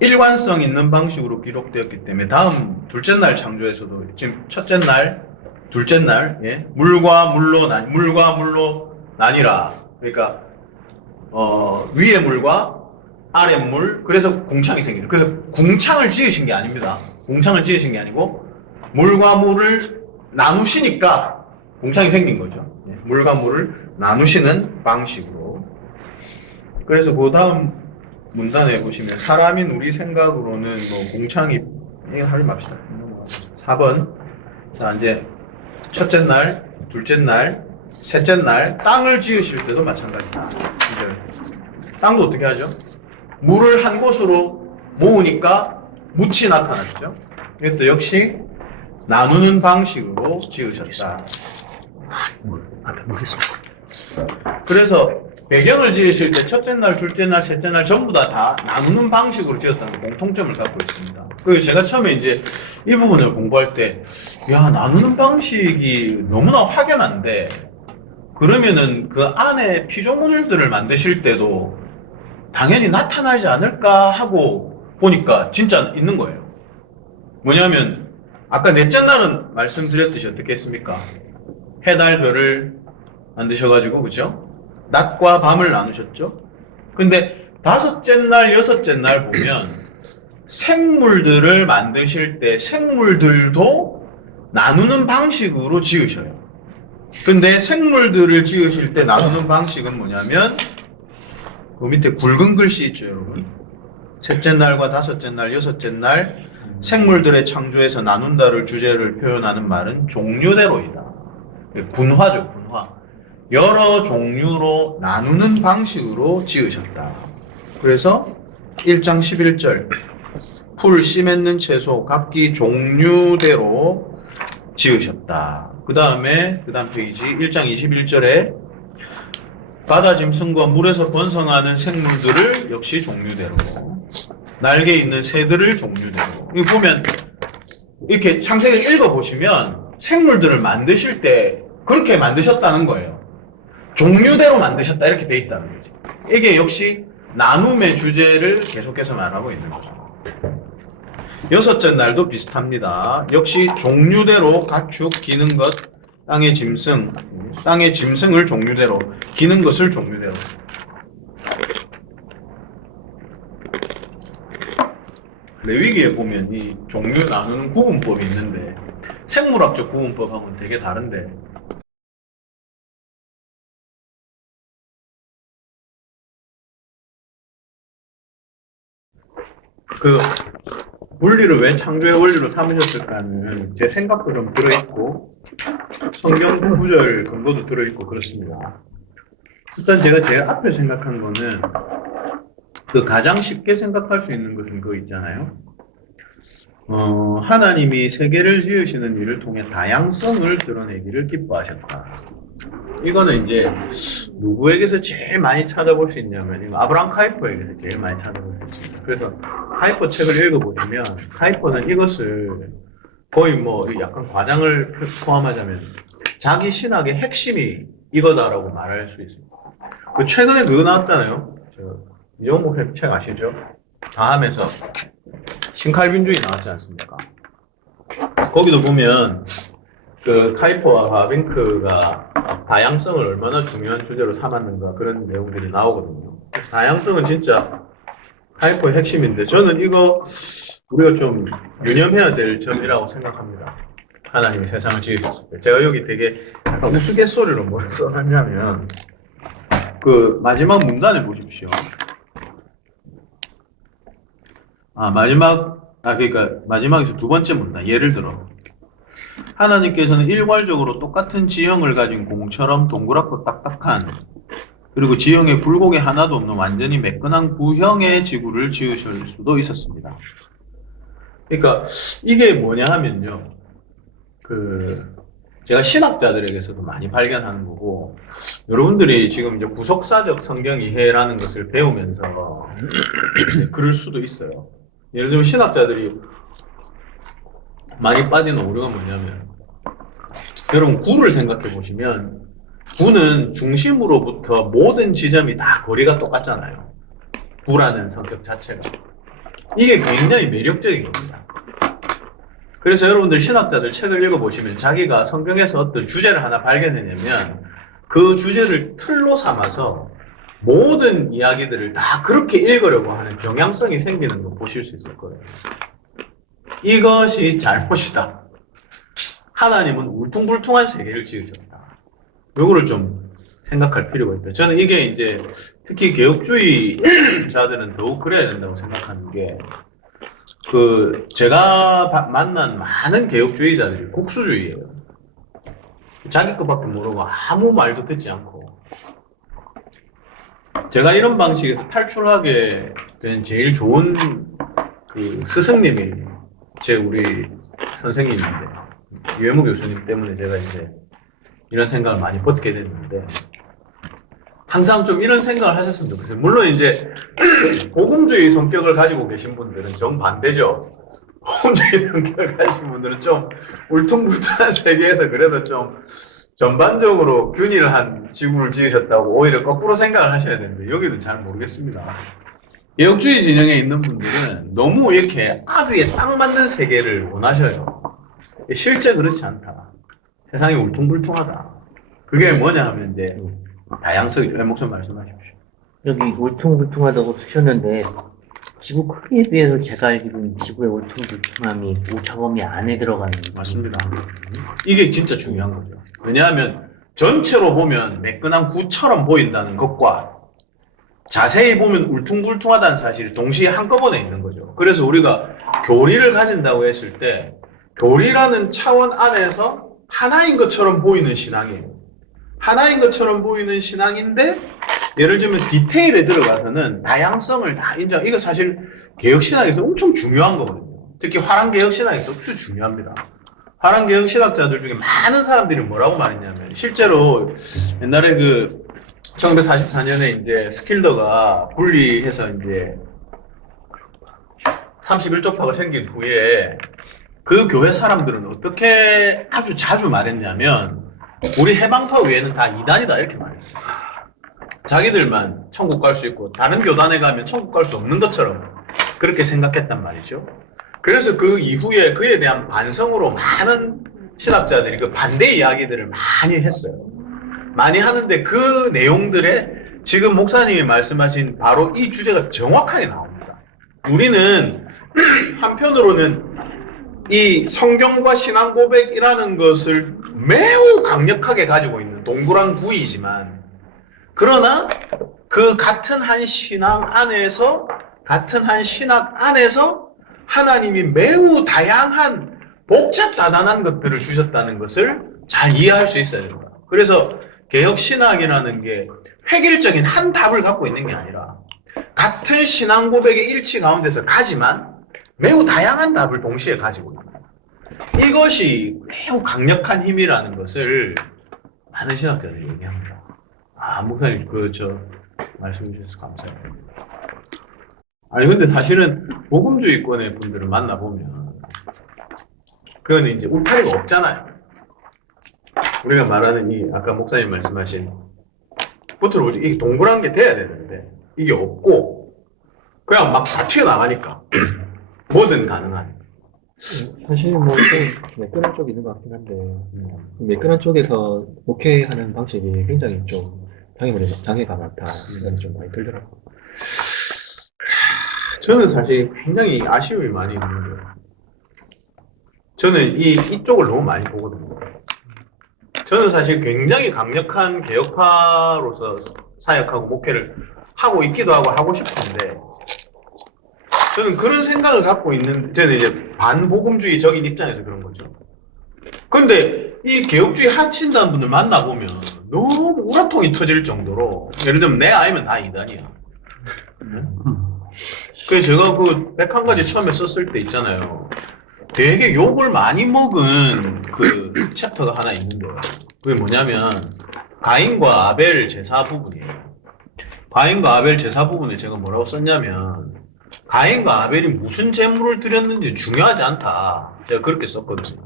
일관성 있는 방식으로 기록되었기 때문에 다음 둘째 날 창조에서도 지금 첫째 날, 둘째 날 물과 물로 나뉘라. 그러니까 위에 물과 아래 물 그래서 궁창이 생기죠. 그래서 궁창을 지으신 게 아닙니다. 궁창을 지으신 게 아니고 물과 물을 나누시니까 궁창이 생긴 거죠. 물과 물을 나누시는 방식으로. 그래서 그 다음 문단에 보시면 사람인 우리 생각으로는 뭐 공창이 이거 하지 맙시다. 4번. 자 이제 첫째 날, 둘째 날, 셋째 날 땅을 지으실 때도 마찬가지다. 이제 땅도 어떻게 하죠? 물을 한 곳으로 모으니까 묻이 나타났죠. 이것도 역시 나누는 방식으로 지으셨다. 그래서 배경을 지으실 때 첫째 날, 둘째 날, 셋째 날 전부 다 나누는 방식으로 지었다는 공통점을 갖고 있습니다. 그리고 제가 처음에 이제 이 부분을 공부할 때, 야, 나누는 방식이 너무나 확연한데, 그러면은 그 안에 피조물들을 만드실 때도 당연히 나타나지 않을까 하고 보니까 진짜 있는 거예요. 뭐냐면, 아까 넷째 날은 말씀드렸듯이 어떻게 했습니까? 해달 별을 만드셔가지고, 그죠? 낮과 밤을 나누셨죠? 근데 다섯째 날, 여섯째 날 보면 생물들을 만드실 때 생물들도 나누는 방식으로 지으셔요. 근데 생물들을 지으실 때 나누는 방식은 뭐냐면 그 밑에 굵은 글씨 있죠, 여러분? 셋째 날과 다섯째 날, 여섯째 날 생물들의 창조에서 나눈다를 주제를 표현하는 말은 종류대로이다. 분화죠, 분화. 여러 종류로 나누는 방식으로 지으셨다. 그래서 1장 11절 풀, 씨 맺는 채소, 각기 종류대로 지으셨다. 그 다음 페이지 1장 21절에 바다 짐승과 물에서 번성하는 생물들을 역시 종류대로, 날개 있는 새들을 종류대로. 여기 보면 이렇게 창세기를 읽어보시면 생물들을 만드실 때 그렇게 만드셨다는 거예요. 종류대로 만드셨다 이렇게 돼 있다는 거지. 이게 역시 나눔의 주제를 계속해서 말하고 있는 거죠. 여섯째 날도 비슷합니다. 역시 종류대로 가축, 기는 것, 땅의 짐승을 종류대로, 기는 것을 종류대로. 레위기에 보면 이 종류 나누는 구분법이 있는데 생물학적 구분법하고는 되게 다른데 그 물리를 왜 창조의 원리로 삼으셨을까는 제 생각도 좀 들어있고 성경 구절 근거도 들어있고 그렇습니다. 일단 제가 제일 앞에 생각한 거는 그 가장 쉽게 생각할 수 있는 것은 그거 있잖아요. 하나님이 세계를 지으시는 일을 통해 다양성을 드러내기를 기뻐하셨다. 이거는 이제 누구에게서 제일 많이 찾아볼 수 있냐면 이거 아브라함 카이퍼에게서 제일 많이 찾아볼 수 있습니다. 그래서 카이퍼 책을 읽어보시면 카이퍼는 이것을 거의 뭐 약간 과장을 포함하자면 자기 신학의 핵심이 이거다라고 말할 수 있습니다. 최근에 그거 나왔잖아요. 이종목 책 아시죠? 다함에서 신칼빈주의 나왔지 않습니까? 거기도 보면 그 카이퍼와 바빙크가 다양성을 얼마나 중요한 주제로 삼았는가 그런 내용들이 나오거든요. 그래서 다양성은 진짜 카이퍼의 핵심인데 저는 이거 우리가 좀 유념해야 될 점이라고 생각합니다. 하나님이 세상을 지으셨을 때 제가 여기 되게 약간 우스갯소리로 뭘 써놨냐면 그 마지막 문단에 보십시오. 그러니까 마지막에서 두 번째 문단 예를 들어 하나님께서는 일괄적으로 똑같은 지형을 가진 공처럼 동그랗고 딱딱한 그리고 지형에 굴곡이 하나도 없는 완전히 매끈한 구형의 지구를 지으실 수도 있었습니다. 그러니까 이게 뭐냐 하면요. 제가 신학자들에게서도 많이 발견하는 거고 여러분들이 지금 이제 구속사적 성경 이해라는 것을 배우면서 그럴 수도 있어요. 예를 들면 신학자들이 많이 빠지는 오류가 뭐냐면 여러분 구를 생각해 보시면 구는 중심으로부터 모든 지점이 다 거리가 똑같잖아요. 구라는 성격 자체가. 이게 굉장히 매력적인 겁니다. 그래서 여러분들 신학자들 책을 읽어보시면 자기가 성경에서 어떤 주제를 하나 발견했냐면 그 주제를 틀로 삼아서 모든 이야기들을 다 그렇게 읽으려고 하는 경향성이 생기는 거 보실 수 있을 거예요. 이것이 잘못이다. 하나님은 울퉁불퉁한 세계를 지으셨다. 요거를 좀 생각할 필요가 있다. 저는 이게 이제 특히 개혁주의자들은 더욱 그래야 된다고 생각하는 게 제가 만난 많은 개혁주의자들이 국수주의예요. 자기 것밖에 모르고 아무 말도 듣지 않고 제가 이런 방식에서 탈출하게 된 제일 좋은 스승님이 우리 선생님인데 유해무 교수님 때문에 제가 이제 이런 생각을 많이 벗게 됐는데 항상 좀 이런 생각을 하셨으면 좋겠어요. 물론 이제 복음주의 성격을 가지고 계신 분들은 정반대죠. 복음주의 성격을 가진 분들은 좀 울퉁불퉁한 세계에서 그래도 좀 전반적으로 균일을 한 지구를 지으셨다고 오히려 거꾸로 생각을 하셔야 되는데 여기는 잘 모르겠습니다. 개혁주의 진영에 있는 분들은 너무 이렇게 아주에 딱 맞는 세계를 원하셔요. 실제 그렇지 않다. 세상이 울퉁불퉁하다. 그게 뭐냐 하면 이제 다양성이죠. 목소리 말씀하십시오. 여기 울퉁불퉁하다고 쓰셨는데 지구 크기에 비해서 제가 알기로는 지구의 울퉁불퉁함이 오차범위 안에 들어가는 맞습니다. 이게 진짜 중요한 거죠. 왜냐하면 전체로 보면 매끈한 구처럼 보인다는 것과 자세히 보면 울퉁불퉁하다는 사실이 동시에 한꺼번에 있는 거죠. 그래서 우리가 교리를 가진다고 했을 때 교리라는 차원 안에서 하나인 것처럼 보이는 신앙이에요. 하나인 것처럼 보이는 신앙인데 예를 들면 디테일에 들어가서는 다양성을 다 인정. 이거 사실 개혁신학에서 엄청 중요한 거거든요. 특히 화랑개혁신학에서 아주 중요합니다. 화랑개혁신학자들 중에 많은 사람들이 뭐라고 말했냐면 실제로 옛날에 그 1944년에 이제 스킬더가 분리해서 이제 31조파가 생긴 후에 그 교회 사람들은 어떻게 아주 자주 말했냐면 우리 해방파 외에는 다 이단이다 이렇게 말했어요. 자기들만 천국 갈 수 있고 다른 교단에 가면 천국 갈 수 없는 것처럼 그렇게 생각했단 말이죠. 그래서 그 이후에 그에 대한 반성으로 많은 신학자들이 그 반대 이야기들을 많이 했어요. 많이 하는데 그 내용들에 지금 목사님이 말씀하신 바로 이 주제가 정확하게 나옵니다. 우리는 한편으로는 이 성경과 신앙 고백이라는 것을 매우 강력하게 가지고 있는 동그란 구이지만 그러나 그 같은 한 신앙 안에서 같은 한 신학 안에서 하나님이 매우 다양한 복잡다단한 것들을 주셨다는 것을 잘 이해할 수 있어야 됩니다. 그래서 개혁신학이라는 게 획일적인 한 답을 갖고 있는 게 아니라 같은 신앙 고백의 일치 가운데서 가지만 매우 다양한 답을 동시에 가지고 있는 거예요. 이것이 매우 강력한 힘이라는 것을 많은 신학자들이 얘기합니다. 아, 목사님 말씀 주셔서 감사합니다. 아니 근데 사실은 복음주의권의 분들을 만나보면 그건 이제 울타리가 없잖아요. 우리가 말하는 이 아까 목사님 말씀하신 겉으로 보지 이게 동그란 게 돼야 되는데 이게 없고 그냥 막 다 튀어나가니까 뭐든 가능한. 사실 뭐 좀 매끈한 쪽이 있는 것 같긴 한데 매끈한 쪽에서 목회하는 방식이 굉장히 좀 장애가 많다 생각이 좀 많이 들더라고요. 저는 사실 굉장히 아쉬움이 많이 있는 거예요. 저는 이쪽을 너무 많이 보거든요. 저는 사실 굉장히 강력한 개혁파로서 사역하고 목회를 하고 있기도 하고 하고 싶은데 저는 그런 생각을 갖고 있는 저는 이제 반복음주의적인 입장에서 그런 거죠. 그런데 이 개혁주의 하친다는 분들 만나보면 너무 우라통이 터질 정도로 예를 들면 내 아이면 다 이단이야. 그래서 제가 그 101가지 처음에 썼을 때 있잖아요. 되게 욕을 많이 먹은 그 챕터가 하나 있는데요. 그게 뭐냐면 가인과 아벨 제사 부분이에요. 가인과 아벨 제사 부분에 제가 뭐라고 썼냐면 가인과 아벨이 무슨 제물을 드렸는지 중요하지 않다. 제가 그렇게 썼거든요.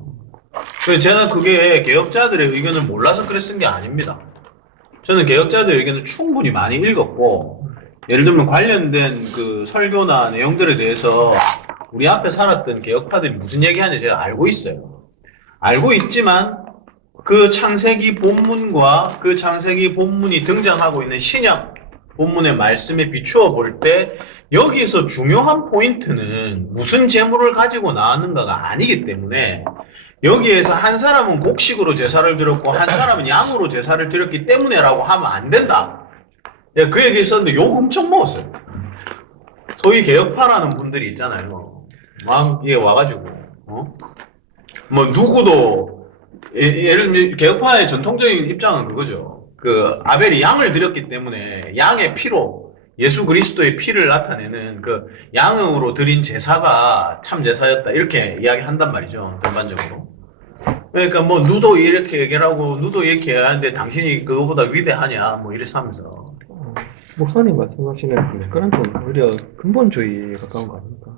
그래서 제가 그게 개혁자들의 의견을 몰라서 그래 쓴 게 아닙니다. 저는 개혁자들의 의견을 충분히 많이 읽었고 예를 들면 관련된 그 설교나 내용들에 대해서 우리 앞에 살았던 개혁파들이 무슨 얘기하는지 제가 알고 있어요. 알고 있지만 그 창세기 본문과 그 창세기 본문이 등장하고 있는 신약 본문의 말씀에 비추어 볼 때 여기서 중요한 포인트는 무슨 제물을 가지고 나왔는가가 아니기 때문에 여기에서 한 사람은 곡식으로 제사를 드렸고 한 사람은 양으로 제사를 드렸기 때문에라고 하면 안 된다. 내가 그 얘기 있었는데 욕 엄청 먹었어요. 소위 개혁파라는 분들이 있잖아요. 막 이게 와가지고 뭐 누구도 예를 들면 개혁파의 전통적인 입장은 그거죠. 그 아벨이 양을 드렸기 때문에 양의 피로 예수 그리스도의 피를 나타내는 그 양으로 드린 제사가 참 제사였다 이렇게 이야기한단 말이죠. 전반적으로. 그러니까 뭐 누도 이렇게 얘기하고 누도 이렇게 하는데 당신이 그거보다 위대하냐 뭐 이래서 하면서 목사님 말씀하시는 그 매끈한 건 오히려 근본주의에 가까운 거 아닙니까?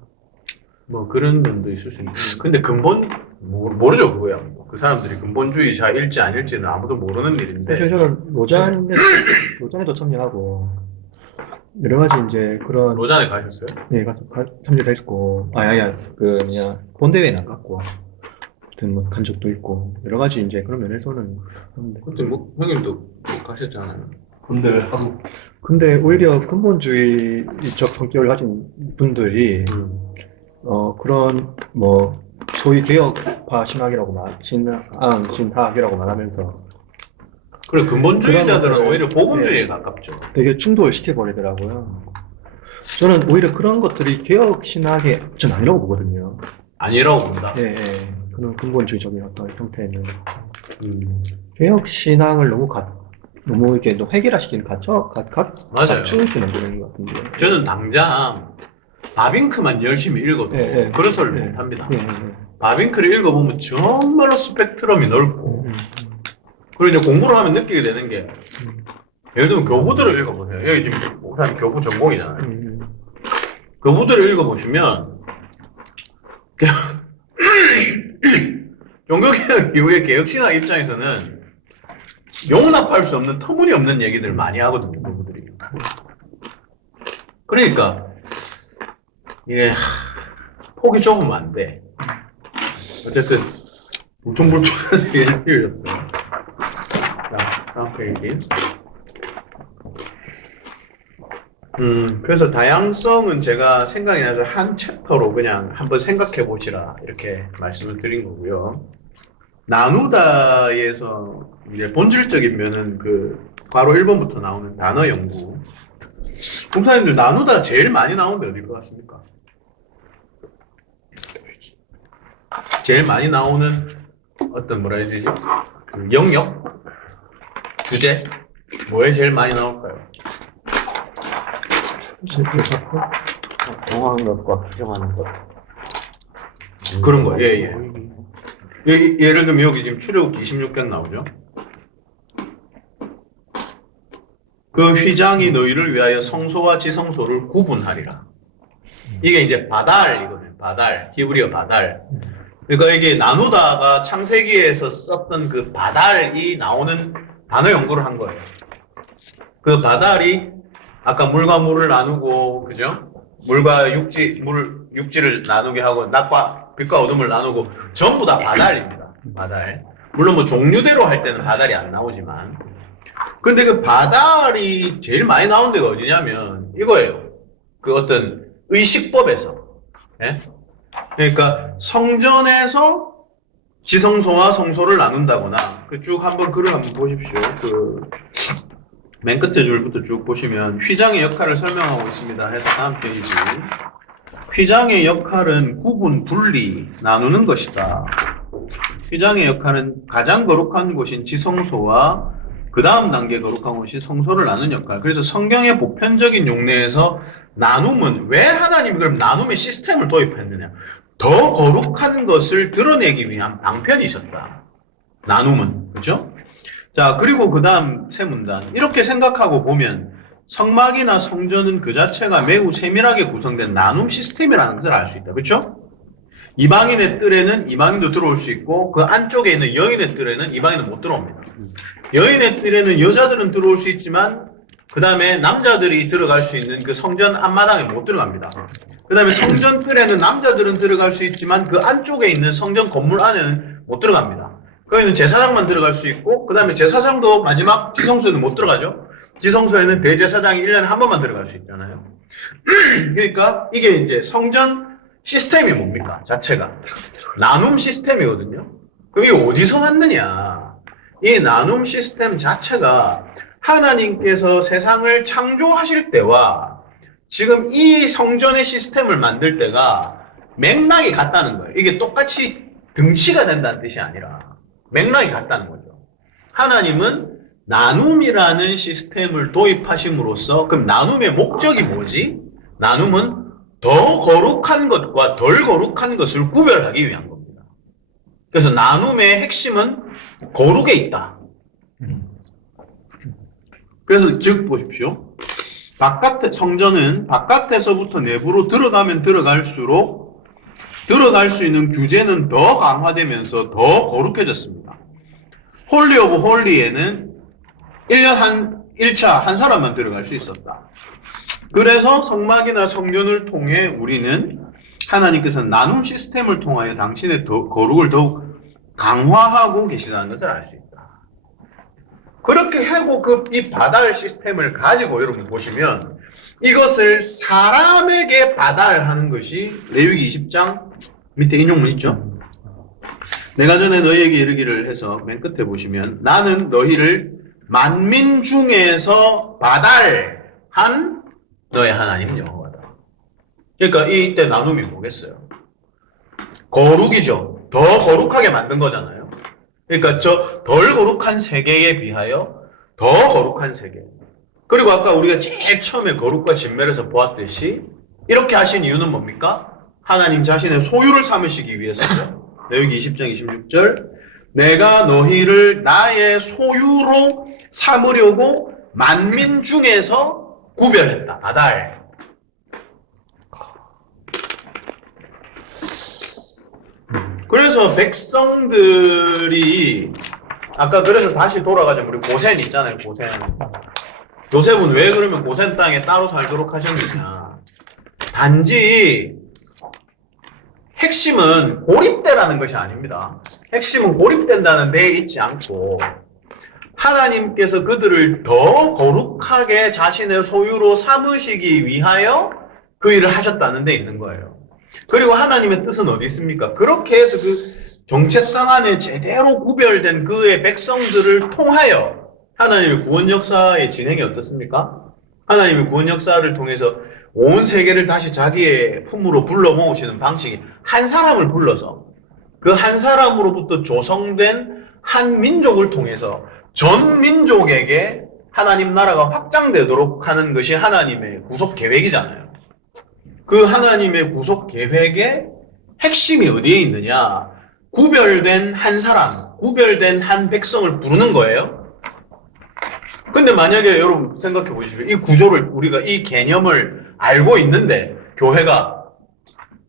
뭐 그런 면도 있을 수 있는데 근데 근본 모르죠 그거야. 그 사람들이 근본주의자일지 아닐지는 아무도 모르는 사실 일인데 저는 노장에도 참여하고 여러 가지 이제 그런 로잔에 가셨어요? 예 가서 참여도 했고 그 그냥 본대회는 안 갔고 아무튼 뭐 간 적도 있고 여러 가지 이제 그런 면에서는 하는데 그때 뭐 형님도 가셨잖아요. 군대를 하고 근데 오히려 근본주의적 성격을 가진 분들이 그런 뭐 소위 개혁파 신학이라고 신학이라고 말하면서 그래 근본주의자들은 그런 오히려 복음주의에 네. 가깝죠. 되게 충돌시켜 버리더라고요. 저는 오히려 그런 것들이 개혁 신학의 전 아니라고 보거든요. 아니라고 본다. 예, 예. 그런 근본주의적인 어떤 형태는 개혁 신앙을 너무 이렇게 또 획일화시키는 맞아요. 갖추게 만드는 것 같은데. 저는 당장 바빙크만 열심히 읽어도 예, 예. 그런 소리를 예. 못합니다. 예, 예. 바빙크를 읽어보면 정말로 스펙트럼이 넓고 그리고 이제 공부를 하면 느끼게 되는 게 예를 들면 교부들을 읽어보세요. 여기 지금 목사님 교부 전공이잖아요. 교부들을 읽어보시면 종교개혁 이후의 개혁신학 입장에서는 용납할 수 없는 터무니없는 얘기들을 많이 하거든요. 교부들이. 그러니까 이게 폭이 좁으면 안 돼. 어쨌든 울퉁불퉁한 얘기를 필요했어요. 자, 다음 페이지. 그래서 다양성은 제가 생각이 나서 한 챕터로 그냥 한번 생각해 보시라 이렇게 말씀을 드린 거고요. 나누다에서 이제 본질적인 면은 그 바로 1번부터 나오는 단어 연구. 공사님들 나누다 제일 많이 나오는 게 어딜 것 같습니까? 제일 많이 나오는 어떤 뭐라 해야 되지? 그 영역? 주제? 뭐에 제일 많이 나올까요? 정하는 것과 규정하는 것. 그런 거, 예. 예를 들면 여기 지금 출애굽기 26편 나오죠? 그 휘장이 너희를 위하여 성소와 지성소를 구분하리라. 이게 이제 바달이거든요. 바달, 히브리어 바달. 그러니까 이게 나누다가 창세기에서 썼던 그 바달이 나오는 단어 연구를 한 거예요. 그 바달이 아까 물과 물을 나누고, 그죠? 물과 육지를 나누게 하고, 낮과 빛과 어둠을 나누고, 전부 다 바달입니다. 바달. 물론 뭐 종류대로 할 때는 바달이 안 나오지만. 근데 그 바달이 제일 많이 나온 데가 어디냐면, 이거예요. 그 어떤 의식법에서. 예? 그러니까 성전에서 지성소와 성소를 나눈다거나, 그 쭉 한번 글을 한번 보십시오. 맨 끝에 줄부터 쭉 보시면 휘장의 역할을 설명하고 있습니다. 해서 다음 페이지. 휘장의 역할은 구분, 분리, 나누는 것이다. 휘장의 역할은 가장 거룩한 곳인 지성소와 그 다음 단계 거룩한 곳이 성소를 나누는 역할. 그래서 성경의 보편적인 용례에서 나눔은 왜 하나님이 그럼 나눔의 시스템을 도입했느냐? 더 거룩한 것을 드러내기 위한 방편이 있었다. 나눔은. 그죠? 자, 그리고 그 다음 세 문단. 이렇게 생각하고 보면 성막이나 성전은 그 자체가 매우 세밀하게 구성된 나눔 시스템이라는 것을 알 수 있다. 그렇죠? 이방인의 뜰에는 이방인도 들어올 수 있고 그 안쪽에 있는 여인의 뜰에는 이방인은 못 들어옵니다. 여인의 뜰에는 여자들은 들어올 수 있지만 그 다음에 남자들이 들어갈 수 있는 그 성전 앞마당에 못 들어갑니다. 그 다음에 성전 뜰에는 남자들은 들어갈 수 있지만 그 안쪽에 있는 성전 건물 안에는 못 들어갑니다. 거기는 제사장만 들어갈 수 있고 그 다음에 제사장도 마지막 지성소에는 못 들어가죠. 지성소에는 대제사장이 1년에 한 번만 들어갈 수 있잖아요. 그러니까 이게 이제 성전 시스템이 뭡니까? 자체가 나눔 시스템이거든요. 그럼 이게 어디서 왔느냐? 이 나눔 시스템 자체가 하나님께서 세상을 창조하실 때와 지금 이 성전의 시스템을 만들 때가 맥락이 같다는 거예요. 이게 똑같이 등치가 된다는 뜻이 아니라 맥락이 같다는 거죠. 하나님은 나눔이라는 시스템을 도입하심으로써 그럼 나눔의 목적이 뭐지? 나눔은 더 거룩한 것과 덜 거룩한 것을 구별하기 위한 겁니다. 그래서 나눔의 핵심은 거룩에 있다. 그래서 즉 보십시오. 성전은 바깥에서부터 내부로 들어가면 들어갈수록 들어갈 수 있는 규제는 더 강화되면서 더 거룩해졌습니다. 홀리 오브 홀리에는 1차 한 사람만 들어갈 수 있었다. 그래서 성막이나 성전을 통해 우리는 하나님께서 나눔 시스템을 통하여 당신의 거룩을 더욱 강화하고 계시다는 것을 알 수 있다. 그렇게 하고 이 바달 시스템을 가지고 여러분 보시면 이것을 사람에게 바달하는 것이 레위기 20장 밑에 인용문 있죠? 내가 전에 너희에게 이르기를 해서 맨 끝에 보시면 나는 너희를 만민 중에서 바달한 너의 하나님 여호와다. 그러니까 이때 나눔이 뭐겠어요? 거룩이죠. 더 거룩하게 만든 거잖아요. 그러니까 저 덜 거룩한 세계에 비하여 더 거룩한 세계. 그리고 아까 우리가 제일 처음에 거룩과 진멸에서 보았듯이 이렇게 하신 이유는 뭡니까? 하나님 자신의 소유를 삼으시기 위해서죠. 레위기 20장 26절 내가 너희를 나의 소유로 삼으려고 만민 중에서 구별했다. 바달. 그래서 백성들이 아까 그래서 다시 돌아가자 우리 고센 있잖아요. 고센. 요셉은 왜 그러면 고센 땅에 따로 살도록 하셨느냐. 단지 핵심은 고립되라는 것이 아닙니다. 핵심은 고립된다는 데에 있지 않고 하나님께서 그들을 더 거룩하게 자신의 소유로 삼으시기 위하여 그 일을 하셨다는 데 있는 거예요. 그리고 하나님의 뜻은 어디 있습니까? 그렇게 해서 그 정체성 안에 제대로 구별된 그의 백성들을 통하여 하나님의 구원 역사의 진행이 어떻습니까? 하나님의 구원 역사를 통해서 온 세계를 다시 자기의 품으로 불러 모으시는 방식이 한 사람을 불러서 그 한 사람으로부터 조성된 한 민족을 통해서 전 민족에게 하나님 나라가 확장되도록 하는 것이 하나님의 구속 계획이잖아요. 그 하나님의 구속 계획의 핵심이 어디에 있느냐? 구별된 한 사람, 구별된 한 백성을 부르는 거예요. 근데 만약에 여러분 생각해 보시면 이 구조를 우리가 이 개념을 알고 있는데 교회가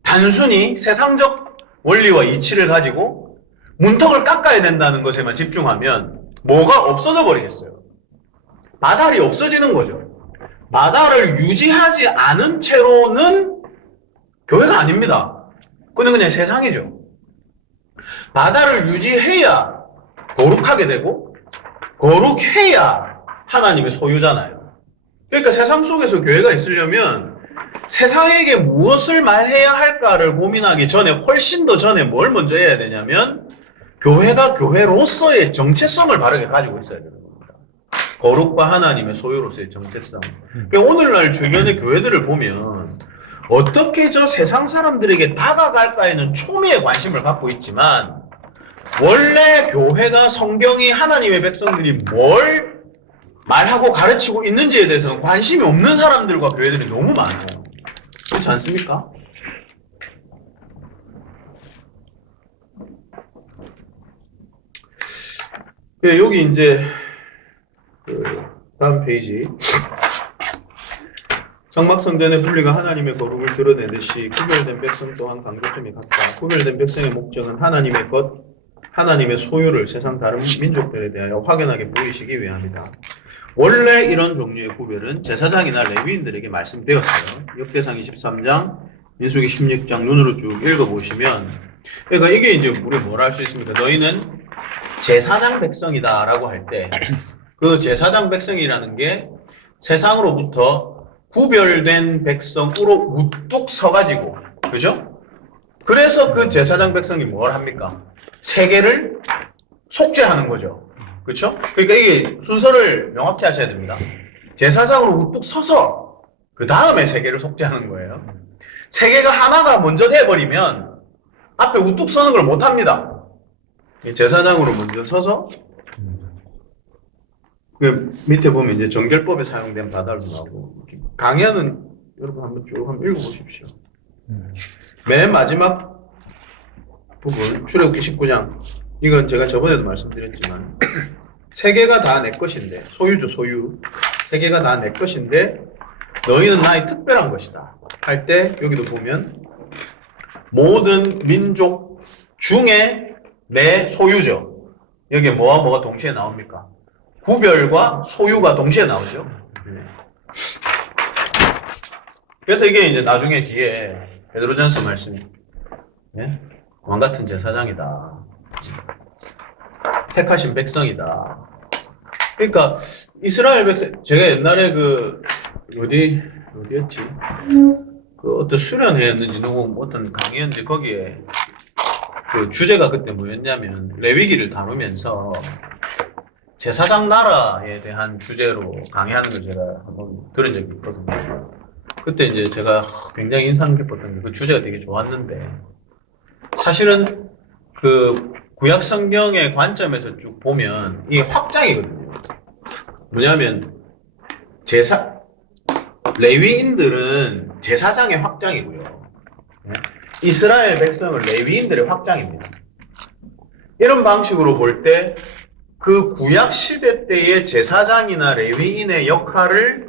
단순히 세상적 원리와 이치를 가지고 문턱을 깎아야 된다는 것에만 집중하면 뭐가 없어져 버리겠어요? 바달이 없어지는 거죠. 바달을 유지하지 않은 채로는 교회가 아닙니다. 그건 그냥 세상이죠. 바달을 유지해야 거룩하게 되고 거룩해야 하나님의 소유잖아요. 그러니까 세상 속에서 교회가 있으려면 세상에게 무엇을 말해야 할까를 고민하기 전에 훨씬 더 전에 뭘 먼저 해야 되냐면 교회가 교회로서의 정체성을 바르게 가지고 있어야 되는 겁니다. 거룩과 하나님의 소유로서의 정체성. 그러니까 오늘날 주변의 교회들을 보면 어떻게 저 세상 사람들에게 다가갈까에는 초미의 관심을 갖고 있지만 원래 교회가 성경이 하나님의 백성들이 뭘 말하고 가르치고 있는지에 대해서는 관심이 없는 사람들과 교회들이 너무 많아요. 그렇지 않습니까? 네, 여기 이제 그 다음 페이지 성막성전의 분리가 하나님의 거룩을 드러내듯이 구별된 백성 또한 강조점이 같다. 구별된 백성의 목적은 하나님의 것, 하나님의 소유를 세상 다른 민족들에 대하여 확연하게 보이시기 위함이다. 원래 이런 종류의 구별은 제사장이나 레위인들에게 말씀되었어요. 역대상 23장, 민수기 16장 눈으로 쭉 읽어보시면 그러니까 이게 이제 우리 뭐라 할 수 있습니까? 너희는 제사장 백성이다 라고 할 때 그 제사장 백성이라는 게 세상으로부터 구별된 백성으로 우뚝 서가지고 그죠? 그래서 그 제사장 백성이 뭘 합니까? 세계를 속죄하는 거죠. 그렇죠? 그러니까 이게 순서를 명확히 하셔야 됩니다. 제사장으로 우뚝 서서 그 다음에 세계를 속죄하는 거예요. 세계가 하나가 먼저 돼버리면 앞에 우뚝 서는 걸 못합니다. 제사장으로 먼저 서서 그 밑에 보면 이제 정결법에 사용된 바달도 나오고 강야는 여러분 한번 쭉 한번 읽어보십시오. 맨 마지막 부분 출애굽기 19장 이건 제가 저번에도 말씀드렸지만 세계가 다 내 것인데 소유죠 소유 세계가 다 내 것인데 너희는 나의 특별한 것이다 할 때 여기도 보면 모든 민족 중에 내 소유죠. 여기에 뭐와 뭐가 동시에 나옵니까? 구별과 소유가 동시에 나오죠. 그래서 이게 이제 나중에 뒤에 베드로전서 말씀이 왕 같은 제사장이다. 택하신 백성이다. 그러니까 이스라엘 백성, 제가 옛날에 어디였지? 그 어떤 수련회였는지 누구 어떤 강의였는지 거기에 그 주제가 그때 뭐였냐면 레위기를 다루면서 제사장 나라에 대한 주제로 강의하는 걸 제가 한번 들은 적이 있거든요. 그때 이제 제가 굉장히 인상 깊었던 게 그 주제가 되게 좋았는데 사실은 그 구약 성경의 관점에서 쭉 보면 이게 확장이거든요. 뭐냐면 레위인들은 제사장의 확장이고요. 이스라엘 백성은 레위인들의 확장입니다. 이런 방식으로 볼 때 그 구약 시대 때의 제사장이나 레위인의 역할을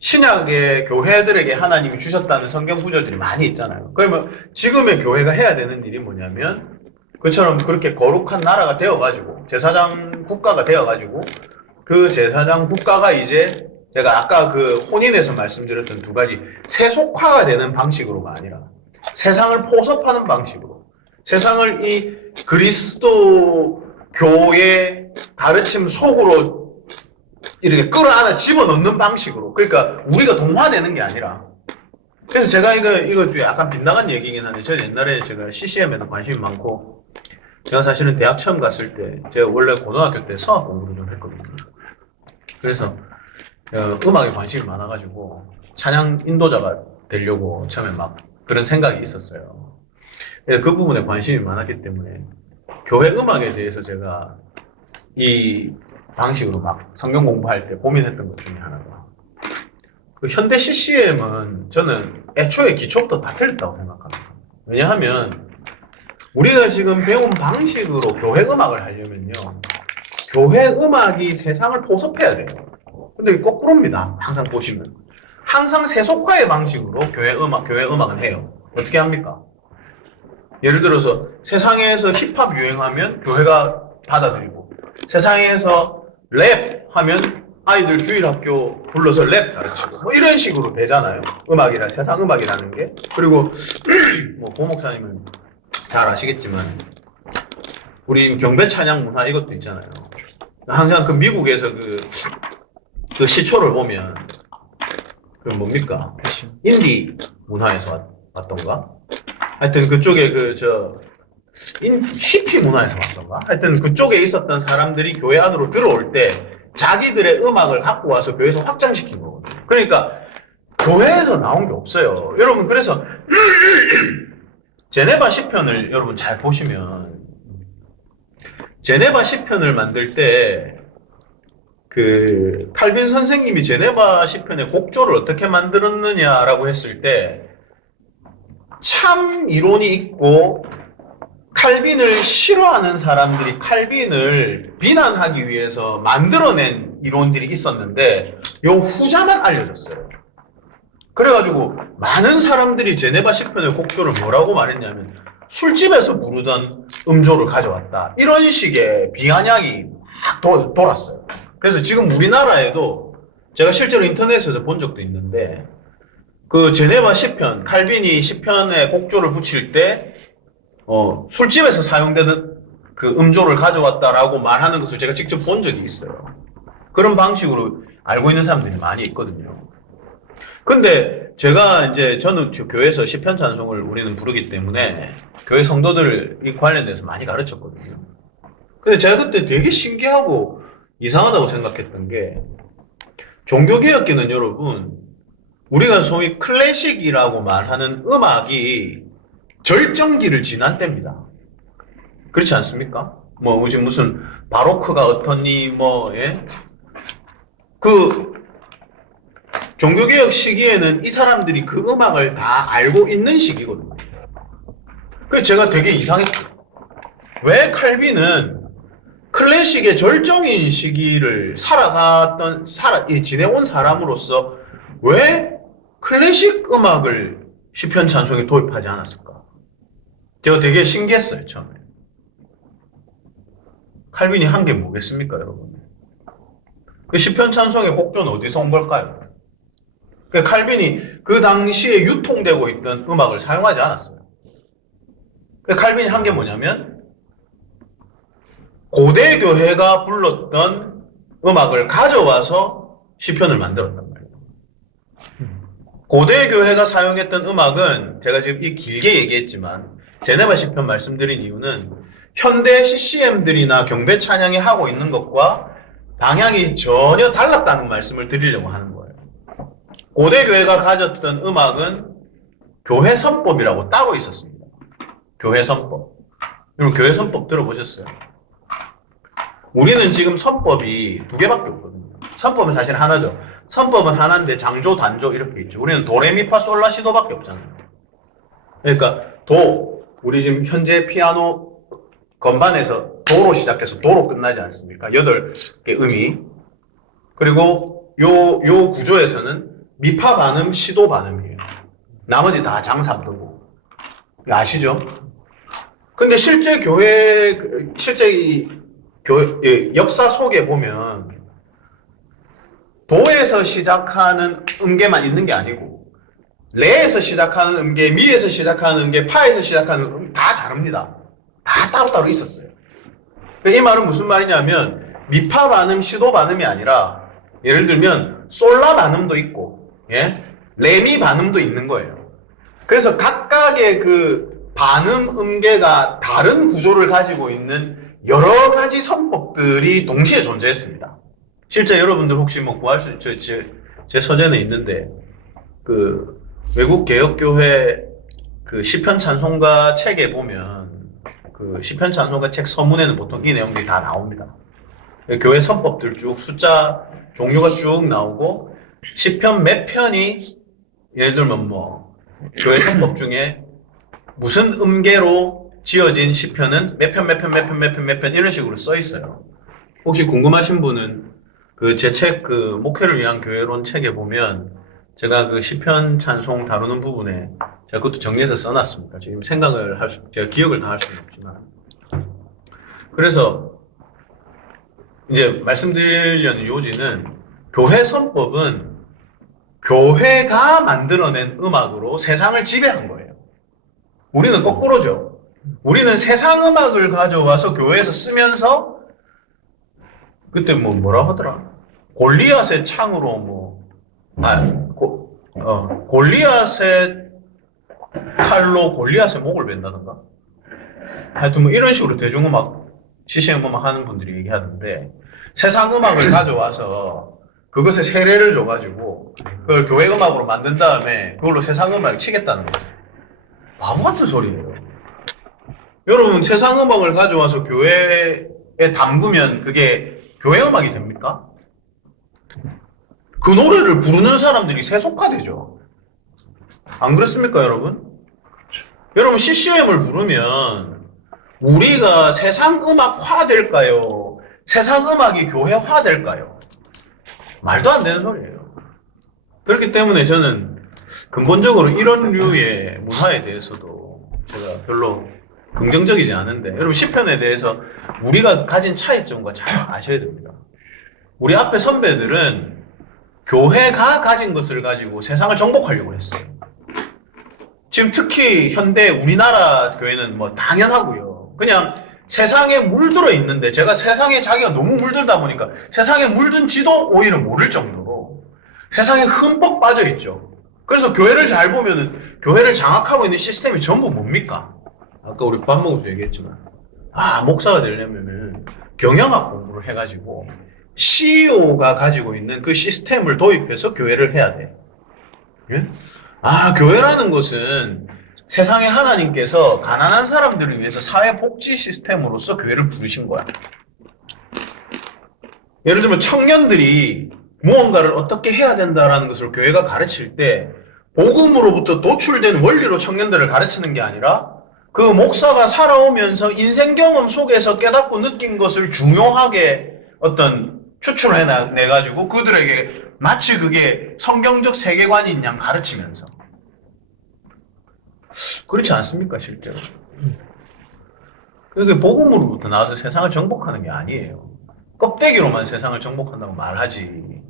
신약의 교회들에게 하나님이 주셨다는 성경 구절들이 많이 있잖아요. 그러면 지금의 교회가 해야 되는 일이 뭐냐면 그처럼 그렇게 거룩한 나라가 되어가지고 제사장 국가가 되어가지고 그 제사장 국가가 이제 제가 아까 그 혼인에서 말씀드렸던 두 가지 세속화가 되는 방식으로가 아니라 세상을 포섭하는 방식으로 세상을 이 그리스도 교의 가르침 속으로 이렇게 끌어안아 집어넣는 방식으로 그러니까 우리가 동화되는 게 아니라 그래서 제가 이거 약간 빗나간 얘기긴 한데 저는 옛날에 제가 CCM에도 관심이 많고 제가 사실은 대학 처음 갔을 때 제가 원래 고등학교 때 성악 공부를 좀 했거든요. 그래서 음악에 관심이 많아가지고 찬양 인도자가 되려고 처음에 막 그런 생각이 있었어요. 그 부분에 관심이 많았기 때문에 교회 음악에 대해서 제가 이 방식으로 막 성경 공부할 때 고민했던 것 중에 하나가 그 현대 CCM은 저는 애초에 기초부터 다 틀렸다고 생각합니다. 왜냐하면 우리가 지금 배운 방식으로 교회 음악을 하려면요 교회 음악이 세상을 포섭해야 돼요. 근데 거꾸로입니다. 항상 보시면 항상 세속화의 방식으로 교회 음악은 해요. 어떻게 합니까? 예를 들어서 세상에서 힙합 유행하면 교회가 받아들이고 세상에서 랩 하면 아이들 주일학교 불러서 랩 가르치고 뭐 이런 식으로 되잖아요. 세상 음악이라는 게. 그리고 뭐 고 목사님은 잘 아시겠지만 우리 경배 찬양 문화 이것도 있잖아요. 항상 그 미국에서 그 시초를 보면 그 뭡니까? 인디 문화에서 왔던가? 하여튼 그쪽에 히피 문화에서 왔던가? 하여튼 그쪽에 있었던 사람들이 교회 안으로 들어올 때 자기들의 음악을 갖고 와서 교회에서 확장시킨 거거든요. 그러니까 교회에서 나온 게 없어요. 여러분 그래서 제네바 시편을 여러분 잘 보시면 제네바 시편을 만들 때 그 칼빈 선생님이 제네바 시편의 곡조를 어떻게 만들었느냐라고 했을 때 참 이론이 있고 칼빈을 싫어하는 사람들이 칼빈을 비난하기 위해서 만들어낸 이론들이 있었는데 요 후자만 알려졌어요. 그래가지고 많은 사람들이 제네바 시편의 곡조를 뭐라고 말했냐면 술집에서 부르던 음조를 가져왔다. 이런 식의 비아냥이 막 돌았어요. 그래서 지금 우리나라에도 제가 실제로 인터넷에서 본 적도 있는데 그 제네바 시편, 칼빈이 시편에 곡조를 붙일 때 술집에서 사용되는 그 음조를 가져왔다라고 말하는 것을 제가 직접 본 적이 있어요. 그런 방식으로 알고 있는 사람들이 많이 있거든요. 근데 저는 교회에서 시편 찬송을 우리는 부르기 때문에 교회 성도들 이 관련돼서 많이 가르쳤거든요. 근데 제가 그때 되게 신기하고 이상하다고 생각했던 게 종교개혁기는 여러분 우리가 소위 클래식이라고 말하는 음악이 절정기를 지난 때입니다. 그렇지 않습니까? 뭐 지금 무슨 바로크가 어떻니 그 종교개혁 시기에는 이 사람들이 그 음악을 다 알고 있는 시기거든요. 그래서 제가 되게 이상했죠. 왜 칼빈은 클래식의 절정인 시기를 지내온 사람으로서 왜 클래식 음악을 시편 찬송에 도입하지 않았을까? 제가 되게 신기했어요, 처음에. 칼빈이 한 게 뭐겠습니까, 여러분? 그 시편 찬송의 곡조는 어디서 온 걸까요? 그 칼빈이 그 당시에 유통되고 있던 음악을 사용하지 않았어요. 그 칼빈이 한 게 뭐냐면 고대 교회가 불렀던 음악을 가져와서 시편을 만들었단 말이에요. 고대 교회가 사용했던 음악은 제가 지금 이 길게 얘기했지만 제네바 시편 말씀드린 이유는 현대 CCM들이나 경배 찬양이 하고 있는 것과 방향이 전혀 달랐다는 말씀을 드리려고 하는 거예요. 고대 교회가 가졌던 음악은 교회 선법이라고 따로 있었습니다. 교회 선법. 여러분 교회 선법 들어보셨어요? 우리는 지금 선법이 두 개밖에 없거든요. 선법은 사실 하나죠. 선법은 하나인데 장조, 단조 이렇게 있죠. 우리는 도레미파 솔라시도밖에 없잖아요. 그러니까 우리 지금 현재 피아노 건반에서 도로 시작해서 도로 끝나지 않습니까? 8개 음이. 그리고 요 구조에서는 미파 반음, 시도 반음이에요. 나머지 다 장삼도고. 아시죠? 근데 실제 역사 속에 보면 도에서 시작하는 음계만 있는 게 아니고 레에서 시작하는 음계, 미에서 시작하는 음계, 파에서 시작하는 음계 다 다릅니다. 다 따로따로 있었어요. 이 말은 무슨 말이냐면 미파 반음, 시도 반음이 아니라 예를 들면 솔라 반음도 있고 레미 반음도 있는 거예요. 그래서 각각의 그 반음 음계가 다른 구조를 가지고 있는 여러 가지 선법들이 동시에 존재했습니다. 실제 여러분들 혹시 뭐 구할 수 있죠? 제 서재는 있는데 그 외국 개혁교회 그 시편 찬송가 책에 보면 그 시편 찬송가 책 서문에는 보통 이 내용들이 다 나옵니다. 교회 선법들 쭉 숫자 종류가 쭉 나오고 시편 몇 편이 예를 들면 뭐 교회 선법 중에 무슨 음계로 지어진 시편은 몇 편 이런 식으로 써 있어요. 혹시 궁금하신 분은 그 제 책 그 목회를 위한 교회론 책에 보면 제가 그 시편 찬송 다루는 부분에 제가 그것도 정리해서 써놨습니다. 지금 제가 기억을 다 할 수는 없지만. 그래서 이제 말씀드리려는 요지는 교회 선법은 교회가 만들어낸 음악으로 세상을 지배한 거예요. 우리는 거꾸로죠. 우리는 세상 음악을 가져와서 교회에서 쓰면서 그때 뭐라 하더라? 골리앗의 창으로 골리앗의 칼로 골리앗의 목을 벤다던가. 하여튼 뭐 이런 식으로 대중음악, CCM 음악 하는 분들이 얘기하던데 세상 음악을 가져와서 그것에 세례를 줘가지고 그걸 교회 음악으로 만든 다음에 그걸로 세상 음악을 치겠다는 거죠. 바보 같은 소리예요. 여러분 세상 음악을 가져와서 교회에 담그면 그게 교회 음악이 됩니까? 그 노래를 부르는 사람들이 세속화되죠. 안 그렇습니까, 여러분? 여러분 CCM을 부르면 우리가 세상 음악화 될까요? 세상 음악이 교회화 될까요? 말도 안 되는 소리예요. 그렇기 때문에 저는 근본적으로 이런 류의 문화에 대해서도 제가 별로 긍정적이지 않은데 여러분 시편에 대해서 우리가 가진 차이점과 잘 아셔야 됩니다. 우리 앞에 선배들은 교회가 가진 것을 가지고 세상을 정복하려고 했어요. 지금 특히 현대 우리나라 교회는 뭐 당연하고요. 그냥 세상에 물들어 있는데 제가 세상에 자기가 너무 물들다 보니까 세상에 물든지도 오히려 모를 정도로 세상에 흠뻑 빠져 있죠. 그래서 교회를 잘 보면은 교회를 장악하고 있는 시스템이 전부 뭡니까? 아까 우리 밥 먹을 때 얘기했지만 목사가 되려면은 경영학 공부를 해가지고 CEO가 가지고 있는 그 시스템을 도입해서 교회를 해야 돼. 예? 교회라는 것은 세상에 하나님께서 가난한 사람들을 위해서 사회복지 시스템으로서 교회를 부르신 거야. 예를 들면 청년들이 무언가를 어떻게 해야 된다라는 것을 교회가 가르칠 때 복음으로부터 노출된 원리로 청년들을 가르치는 게 아니라 그 목사가 살아오면서 인생 경험 속에서 깨닫고 느낀 것을 중요하게 어떤 추출해내가지고 그들에게 마치 그게 성경적 세계관인 양 가르치면서. 그렇지 않습니까, 실제로? 그게 복음으로부터 나와서 세상을 정복하는 게 아니에요. 껍데기로만 세상을 정복한다고 말하지.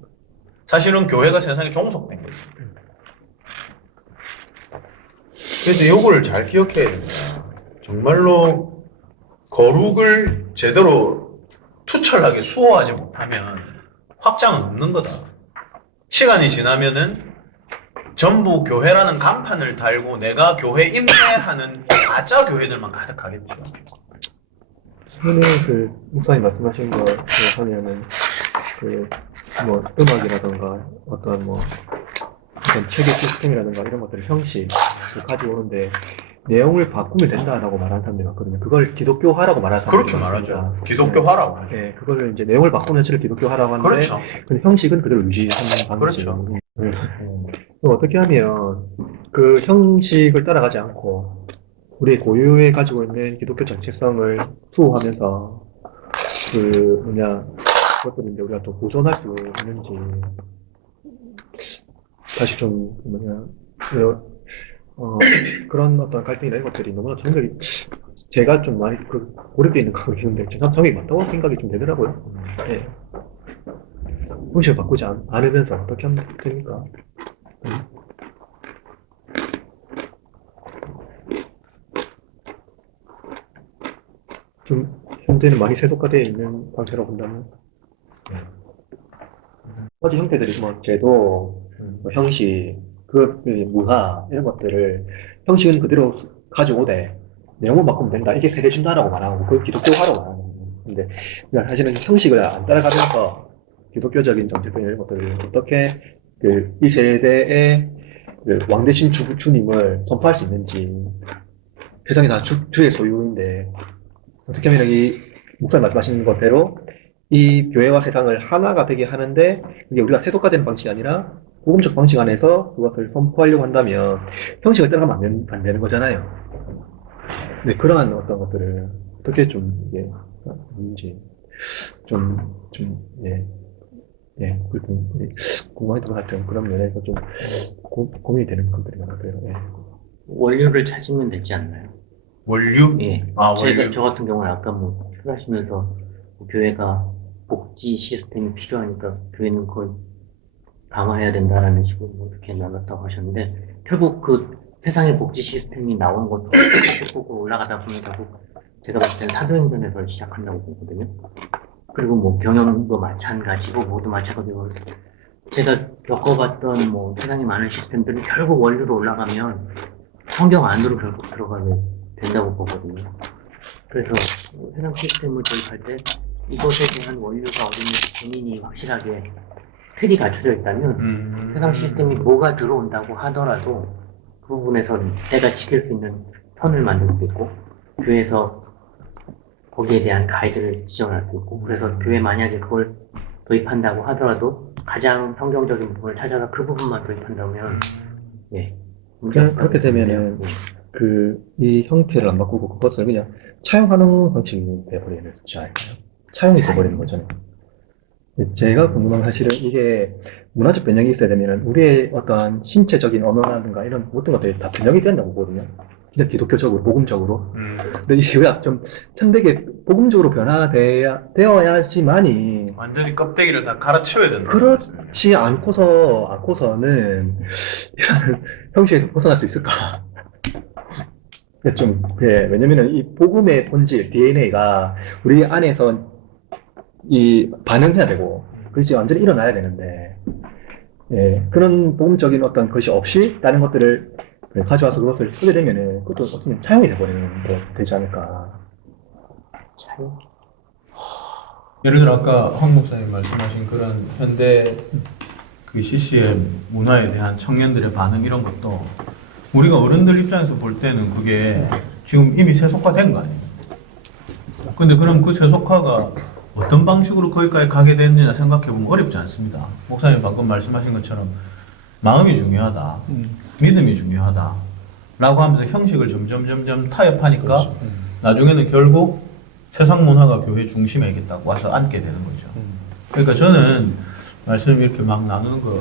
사실은 교회가 세상에 종속된 거죠. 그래서 이거를 잘 기억해야 됩니다. 정말로 거룩을 제대로 투철하게 수호하지 못하면 확장은 없는 거다. 시간이 지나면은 전부 교회라는 간판을 달고 내가 교회 임대하는 가짜 교회들만 가득하겠죠. 저는 그 목사님 말씀하신 거 하면은 그 뭐 음악이라던가 어떤 뭐 어떤 체계 시스템이라든가 이런 것들을 형식을 가지고 오는데 내용을 바꾸면 된다라고 말하는 사람들이 많거든요. 그걸 기독교화라고 말하는 사람들이 그렇게 많습니다. 말하죠. 기독교화라고. 네, 그거를 이제 내용을 바꾸는 것을 기독교화라고 하는데 그렇죠. 근데 형식은 그대로 유지하는 방식. 그렇죠. 그럼 어떻게 하면 그 형식을 따라가지 않고 우리의 고유에 가지고 있는 기독교 정체성을 수호하면서 그 뭐냐 그것들을 이제 우리가 또 보존할 수 있는지 다시 좀 뭐냐 그런 어떤 갈등이나 이런 것들이 너무나 생각이 제가 좀 많이 그 고립되어 있는 감이 있는데 제가 성이 맞다고 생각이 좀 되더라고요. 예. 형식을 바꾸지 않으면서 어떻게 하면 됩니까? 좀 현재는 많이 세속화되어 있는 관계라고 본다면 어제 형태들이 뭐 제도, 뭐 형식, 그 문화 이런 것들을 형식은 그대로 가져오되 내용만 바꾸면 된다 이게 세대준다라고 말하고 그걸 기독교화라고 말하는 거예요. 근데 사실은 형식을 안 따라가면서 기독교적인 정체성 이런 것들을 어떻게 그 이 세대의 그 왕 대신 주님을 선포할 수 있는지 세상이 다 주의 소유인데 어떻게 하면 이 목사님 말씀하시는 것대로 이 교회와 세상을 하나가 되게 하는데 이게 우리가 세속화되는 방식이 아니라 복음적 방식 안에서 그것을 선포하려고 한다면 형식을 따라가면 안 되는 거잖아요. 근데 그러한 어떤 것들을 어떻게 좀 이게 뭔지 예, 궁금했던 것 같은 그런 면에서 좀 고민이 되는 것들이 많아요. 예. 원료를 찾으면 되지 않나요? 원류? 예. 아, 저 같은 경우는 아까 뭐 출하시면서 교회가 복지 시스템이 필요하니까 교회는 그걸 강화해야 된다라는 식으로 뭐 이렇게 나눴다고 하셨는데 결국 그 세상의 복지 시스템이 나온 것도 보고 올라가다 보면 결국 제가 봤을 때는 사도행전에서 시작한다고 보거든요. 그리고 뭐 경영도 마찬가지고 모두 마찬가지고 제가 겪어봤던 뭐 세상에 많은 시스템들이 결국 원료로 올라가면 성경 안으로 결국 들어가게 된다고 보거든요. 그래서 세상 시스템을 도입할 때 이것에 대한 원료가 어딘지 본인이 확실하게 틀이 갖춰져 있다면 세상 시스템이 뭐가 들어온다고 하더라도 그 부분에서 내가 지킬 수 있는 선을 만들 수 있고 교회에서 거기에 대한 가이드를 지정할 수 있고 그래서 교회 만약에 그걸 도입한다고 하더라도 가장 성경적인 부분을 찾아서 그 부분만 도입한다면 예. 그렇게 되면은 이 형태를 안 바꾸고 그것을 그냥 차용하는 방식이 되어버리는 거지 않을까요? 차용이 되어버리는 거잖아요. 제가 궁금한 건 사실은 이게 문화적 변형이 있어야 되면 우리의 어떤 신체적인 언어라든가 이런 모든 것들이 다 변형이 된다고 보거든요. 그냥 기독교적으로, 복음적으로. 근데 이게 좀 천되게 복음적으로 변화되어야지만이 완전히 껍데기를 다 갈아치워야 된다. 그렇지 않고서는 이런 형식에서 벗어날 수 있을까? 왜냐면은 이 복음의 본질, DNA가 우리 안에서 반응해야 되고, 그것이 완전히 일어나야 되는데, 예, 그런 복음적인 어떤 것이 없이 다른 것들을 가져와서 그것을 쓰게 되면은 그것도 어떻게 보면 차용이 돼버리는 게 되지 않을까. 차용? 예를 들어 아까 황 목사님 말씀하신 그런 현대 그 CCM 문화에 대한 청년들의 반응 이런 것도 우리가 어른들 입장에서 볼 때는 그게 지금 이미 세속화된 거 아니에요. 근데 그럼 그 세속화가 어떤 방식으로 거기까지 가게 됐느냐 생각해보면 어렵지 않습니다. 목사님 방금 말씀하신 것처럼 마음이 중요하다, 믿음이 중요하다 라고 하면서 형식을 점점 타협하니까 나중에는 결국 세상 문화가 교회 중심에 있겠다고 와서 앉게 되는 거죠. 그러니까 저는 말씀 이렇게 막 나누는 거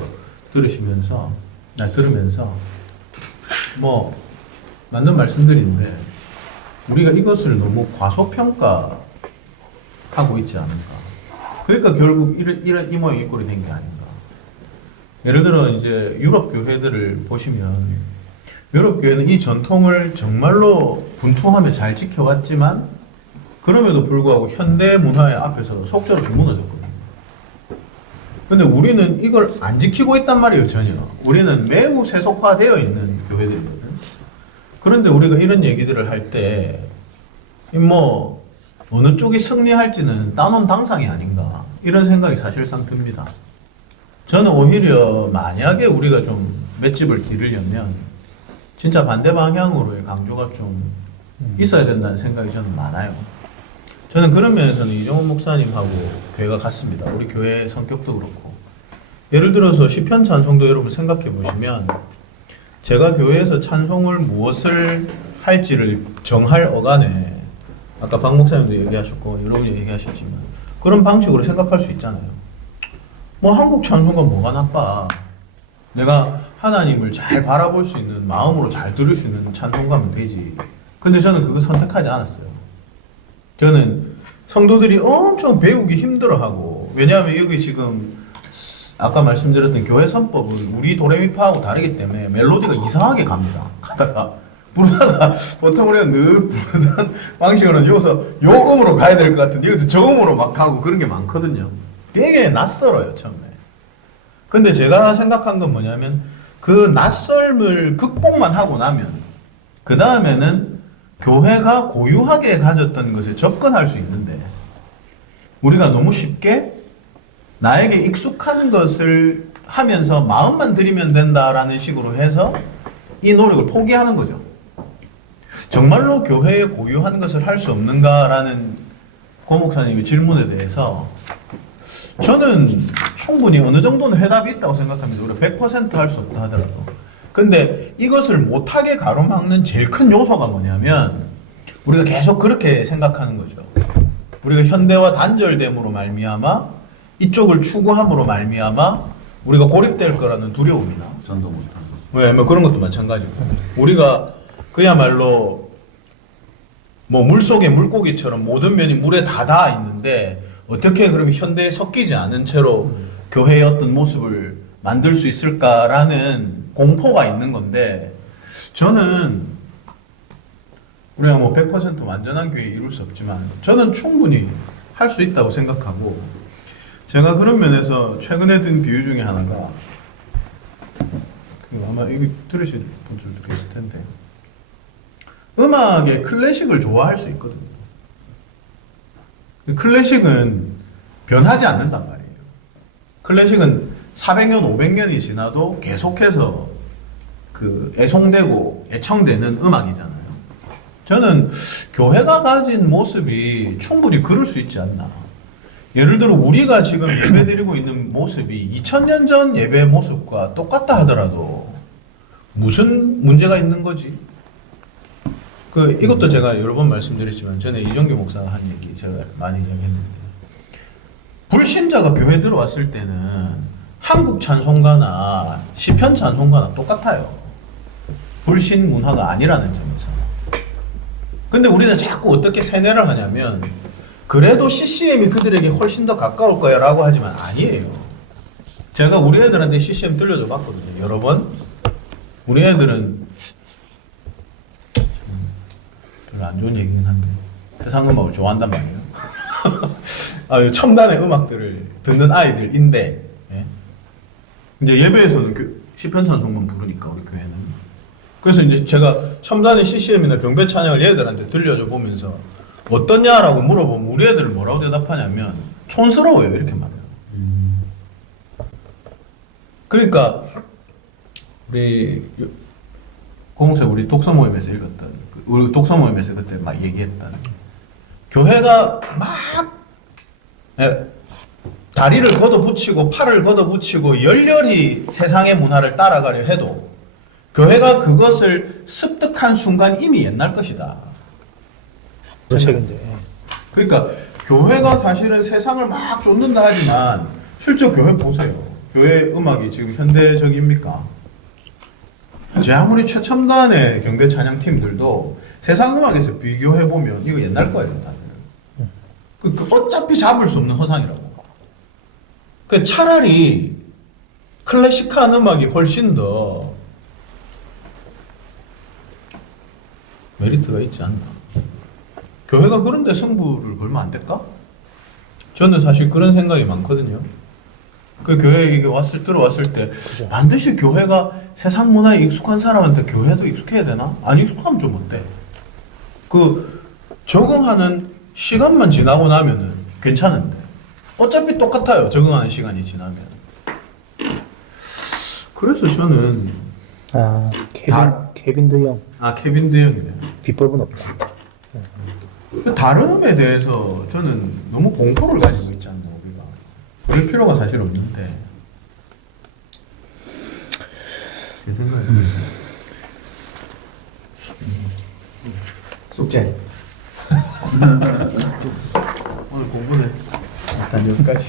들으면서 뭐 맞는 말씀들인데 우리가 이것을 너무 과소평가하고 있지 않은가. 그러니까 결국 이런 이 모양 이 꼴이 된 게 아닌가. 예를 들어 이제 유럽 교회들을 보시면 유럽 교회는 이 전통을 정말로 분투하며 잘 지켜왔지만 그럼에도 불구하고 현대 문화의 앞에서 속절없이 무너졌거든요. 근데 우리는 이걸 안 지키고 있단 말이에요, 전혀. 우리는 매우 세속화되어 있는 교회들이거든. 그런데 우리가 이런 얘기들을 할 때, 뭐, 어느 쪽이 승리할지는 따놓은 당상이 아닌가. 이런 생각이 사실상 듭니다. 저는 오히려 만약에 우리가 좀 맷집을 기르려면, 진짜 반대 방향으로의 강조가 좀 있어야 된다는 생각이 저는 많아요. 저는 그런 면에서는 이종훈 목사님하고 교회가 같습니다. 우리 교회 성격도 그렇고. 예를 들어서 시편 찬송도 여러분 생각해 보시면 제가 교회에서 찬송을 무엇을 할지를 정할 어간에 아까 박 목사님도 얘기하셨고 여러분이 얘기하셨지만 그런 방식으로 생각할 수 있잖아요. 뭐 한국 찬송가 뭐가 나빠. 내가 하나님을 잘 바라볼 수 있는 마음으로 잘 들을 수 있는 찬송가면 되지. 근데 저는 그거 선택하지 않았어요. 저는 성도들이 엄청 배우기 힘들어하고 왜냐하면 여기 지금 아까 말씀드렸던 교회 선법은 우리 도레미파하고 다르기 때문에 멜로디가 이상하게 갑니다. 가다가 부르다가 보통 우리가 늘 부르던 방식으로는 여기서 요 음으로 가야 될 것 같은데 여기서 저 음으로 막 가고 그런 게 많거든요. 되게 낯설어요 처음에. 근데 제가 생각한 건 뭐냐면 그 낯설음을 극복만 하고 나면 그 다음에는 교회가 고유하게 가졌던 것에 접근할 수 있는데 우리가 너무 쉽게 나에게 익숙한 것을 하면서 마음만 들이면 된다라는 식으로 해서 이 노력을 포기하는 거죠. 정말로 교회에 고유한 것을 할 수 없는가라는 고 목사님의 질문에 대해서 저는 충분히 어느 정도는 해답이 있다고 생각합니다. 우리가 100% 할 수 없다 하더라도. 근데 이것을 못하게 가로막는 제일 큰 요소가 뭐냐면 우리가 계속 그렇게 생각하는 거죠. 우리가 현대와 단절됨으로 말미암아 이쪽을 추구함으로 말미암아 우리가 고립될 거라는 두려움이나 전도 못하는. 뭐 그런 것도 마찬가지고 우리가 그야말로 뭐 물속의 물고기처럼 모든 면이 물에 다 닿아 있는데 어떻게 그러면 현대에 섞이지 않은 채로 교회의 어떤 모습을 만들 수 있을까라는 공포가 있는 건데 저는 우리가 뭐 100% 완전한 교회 이룰 수 없지만 저는 충분히 할 수 있다고 생각하고 제가 그런 면에서 최근에 든 비유 중에 하나가 아마 이거 들으실 분들도 계실 텐데 음악의 클래식을 좋아할 수 있거든요. 클래식은 변하지 않는단 말이에요. 클래식은 400년, 500년이 지나도 계속해서 그 애송되고 애청되는 음악이잖아요. 저는 교회가 가진 모습이 충분히 그럴 수 있지 않나. 예를 들어 우리가 지금 예배드리고 있는 모습이 2000년 전 예배 모습과 똑같다 하더라도 무슨 문제가 있는 거지? 이것도 제가 여러 번 말씀드렸지만 전에 이정규 목사가 한 얘기 제가 많이 이야기했는데 불신자가 교회 들어왔을 때는 한국 찬송가나 시편 찬송가나 똑같아요. 불신 문화가 아니라는 점에서. 근데 우리는 자꾸 어떻게 세뇌를 하냐면 그래도 CCM이 그들에게 훨씬 더 가까울 거야 라고 하지만 아니에요. 제가 우리 애들한테 CCM 들려줘 봤거든요. 여러 번. 우리 애들은 별로 안 좋은 얘기긴 한데 세상 음악을 좋아한단 말이에요. 첨단의 음악들을 듣는 아이들인데 예? 이제 예배에서는 시편 찬송만 부르니까 우리 교회는 그래서 이제 제가 첨단의 CCM이나 경배 찬양을 얘들한테 들려줘 보면서 어떠냐라고 물어보면 우리 애들은 뭐라고 대답하냐면 촌스러워요 이렇게 말해요. 그러니까 우리 공세 우리 독서 모임에서 읽었던 우리 독서 모임에서 그때 막 얘기했던 교회가 막 다리를 걷어붙이고 팔을 걷어붙이고 열렬히 세상의 문화를 따라가려 해도 교회가 그것을 습득한 순간 이미 옛날 것이다. 그러니까 교회가 사실은 세상을 막 쫓는다 하지만 실제 교회 보세요. 교회 음악이 지금 현대적입니까? 제 아무리 최첨단의 경대 찬양 팀들도 세상 음악에서 비교해 보면 이거 옛날 거예요, 다들. 그 어차피 잡을 수 없는 허상이라고. 그 차라리 클래식한 음악이 훨씬 더 메리트가 있지 않나. 교회가 그런데 승부를 걸면 안 될까? 저는 사실 그런 생각이 많거든요. 그 교회에 이게 들어왔을 때 반드시 교회가 세상 문화에 익숙한 사람한테 교회도 익숙해야 되나? 안 익숙하면 좀 어때? 그 적응하는 시간만 지나고 나면은 괜찮은데 어차피 똑같아요. 적응하는 시간이 지나면. 그래서 저는 케빈 드영 케빈 대형이네. 비법은 없다. 그 다름에 대해서 저는 너무 공포를 가지고 있지 않나 우리가. 그럴 필요가 사실 없는데 제 생각에 숙제. 오늘 공부는 일단 여기까지.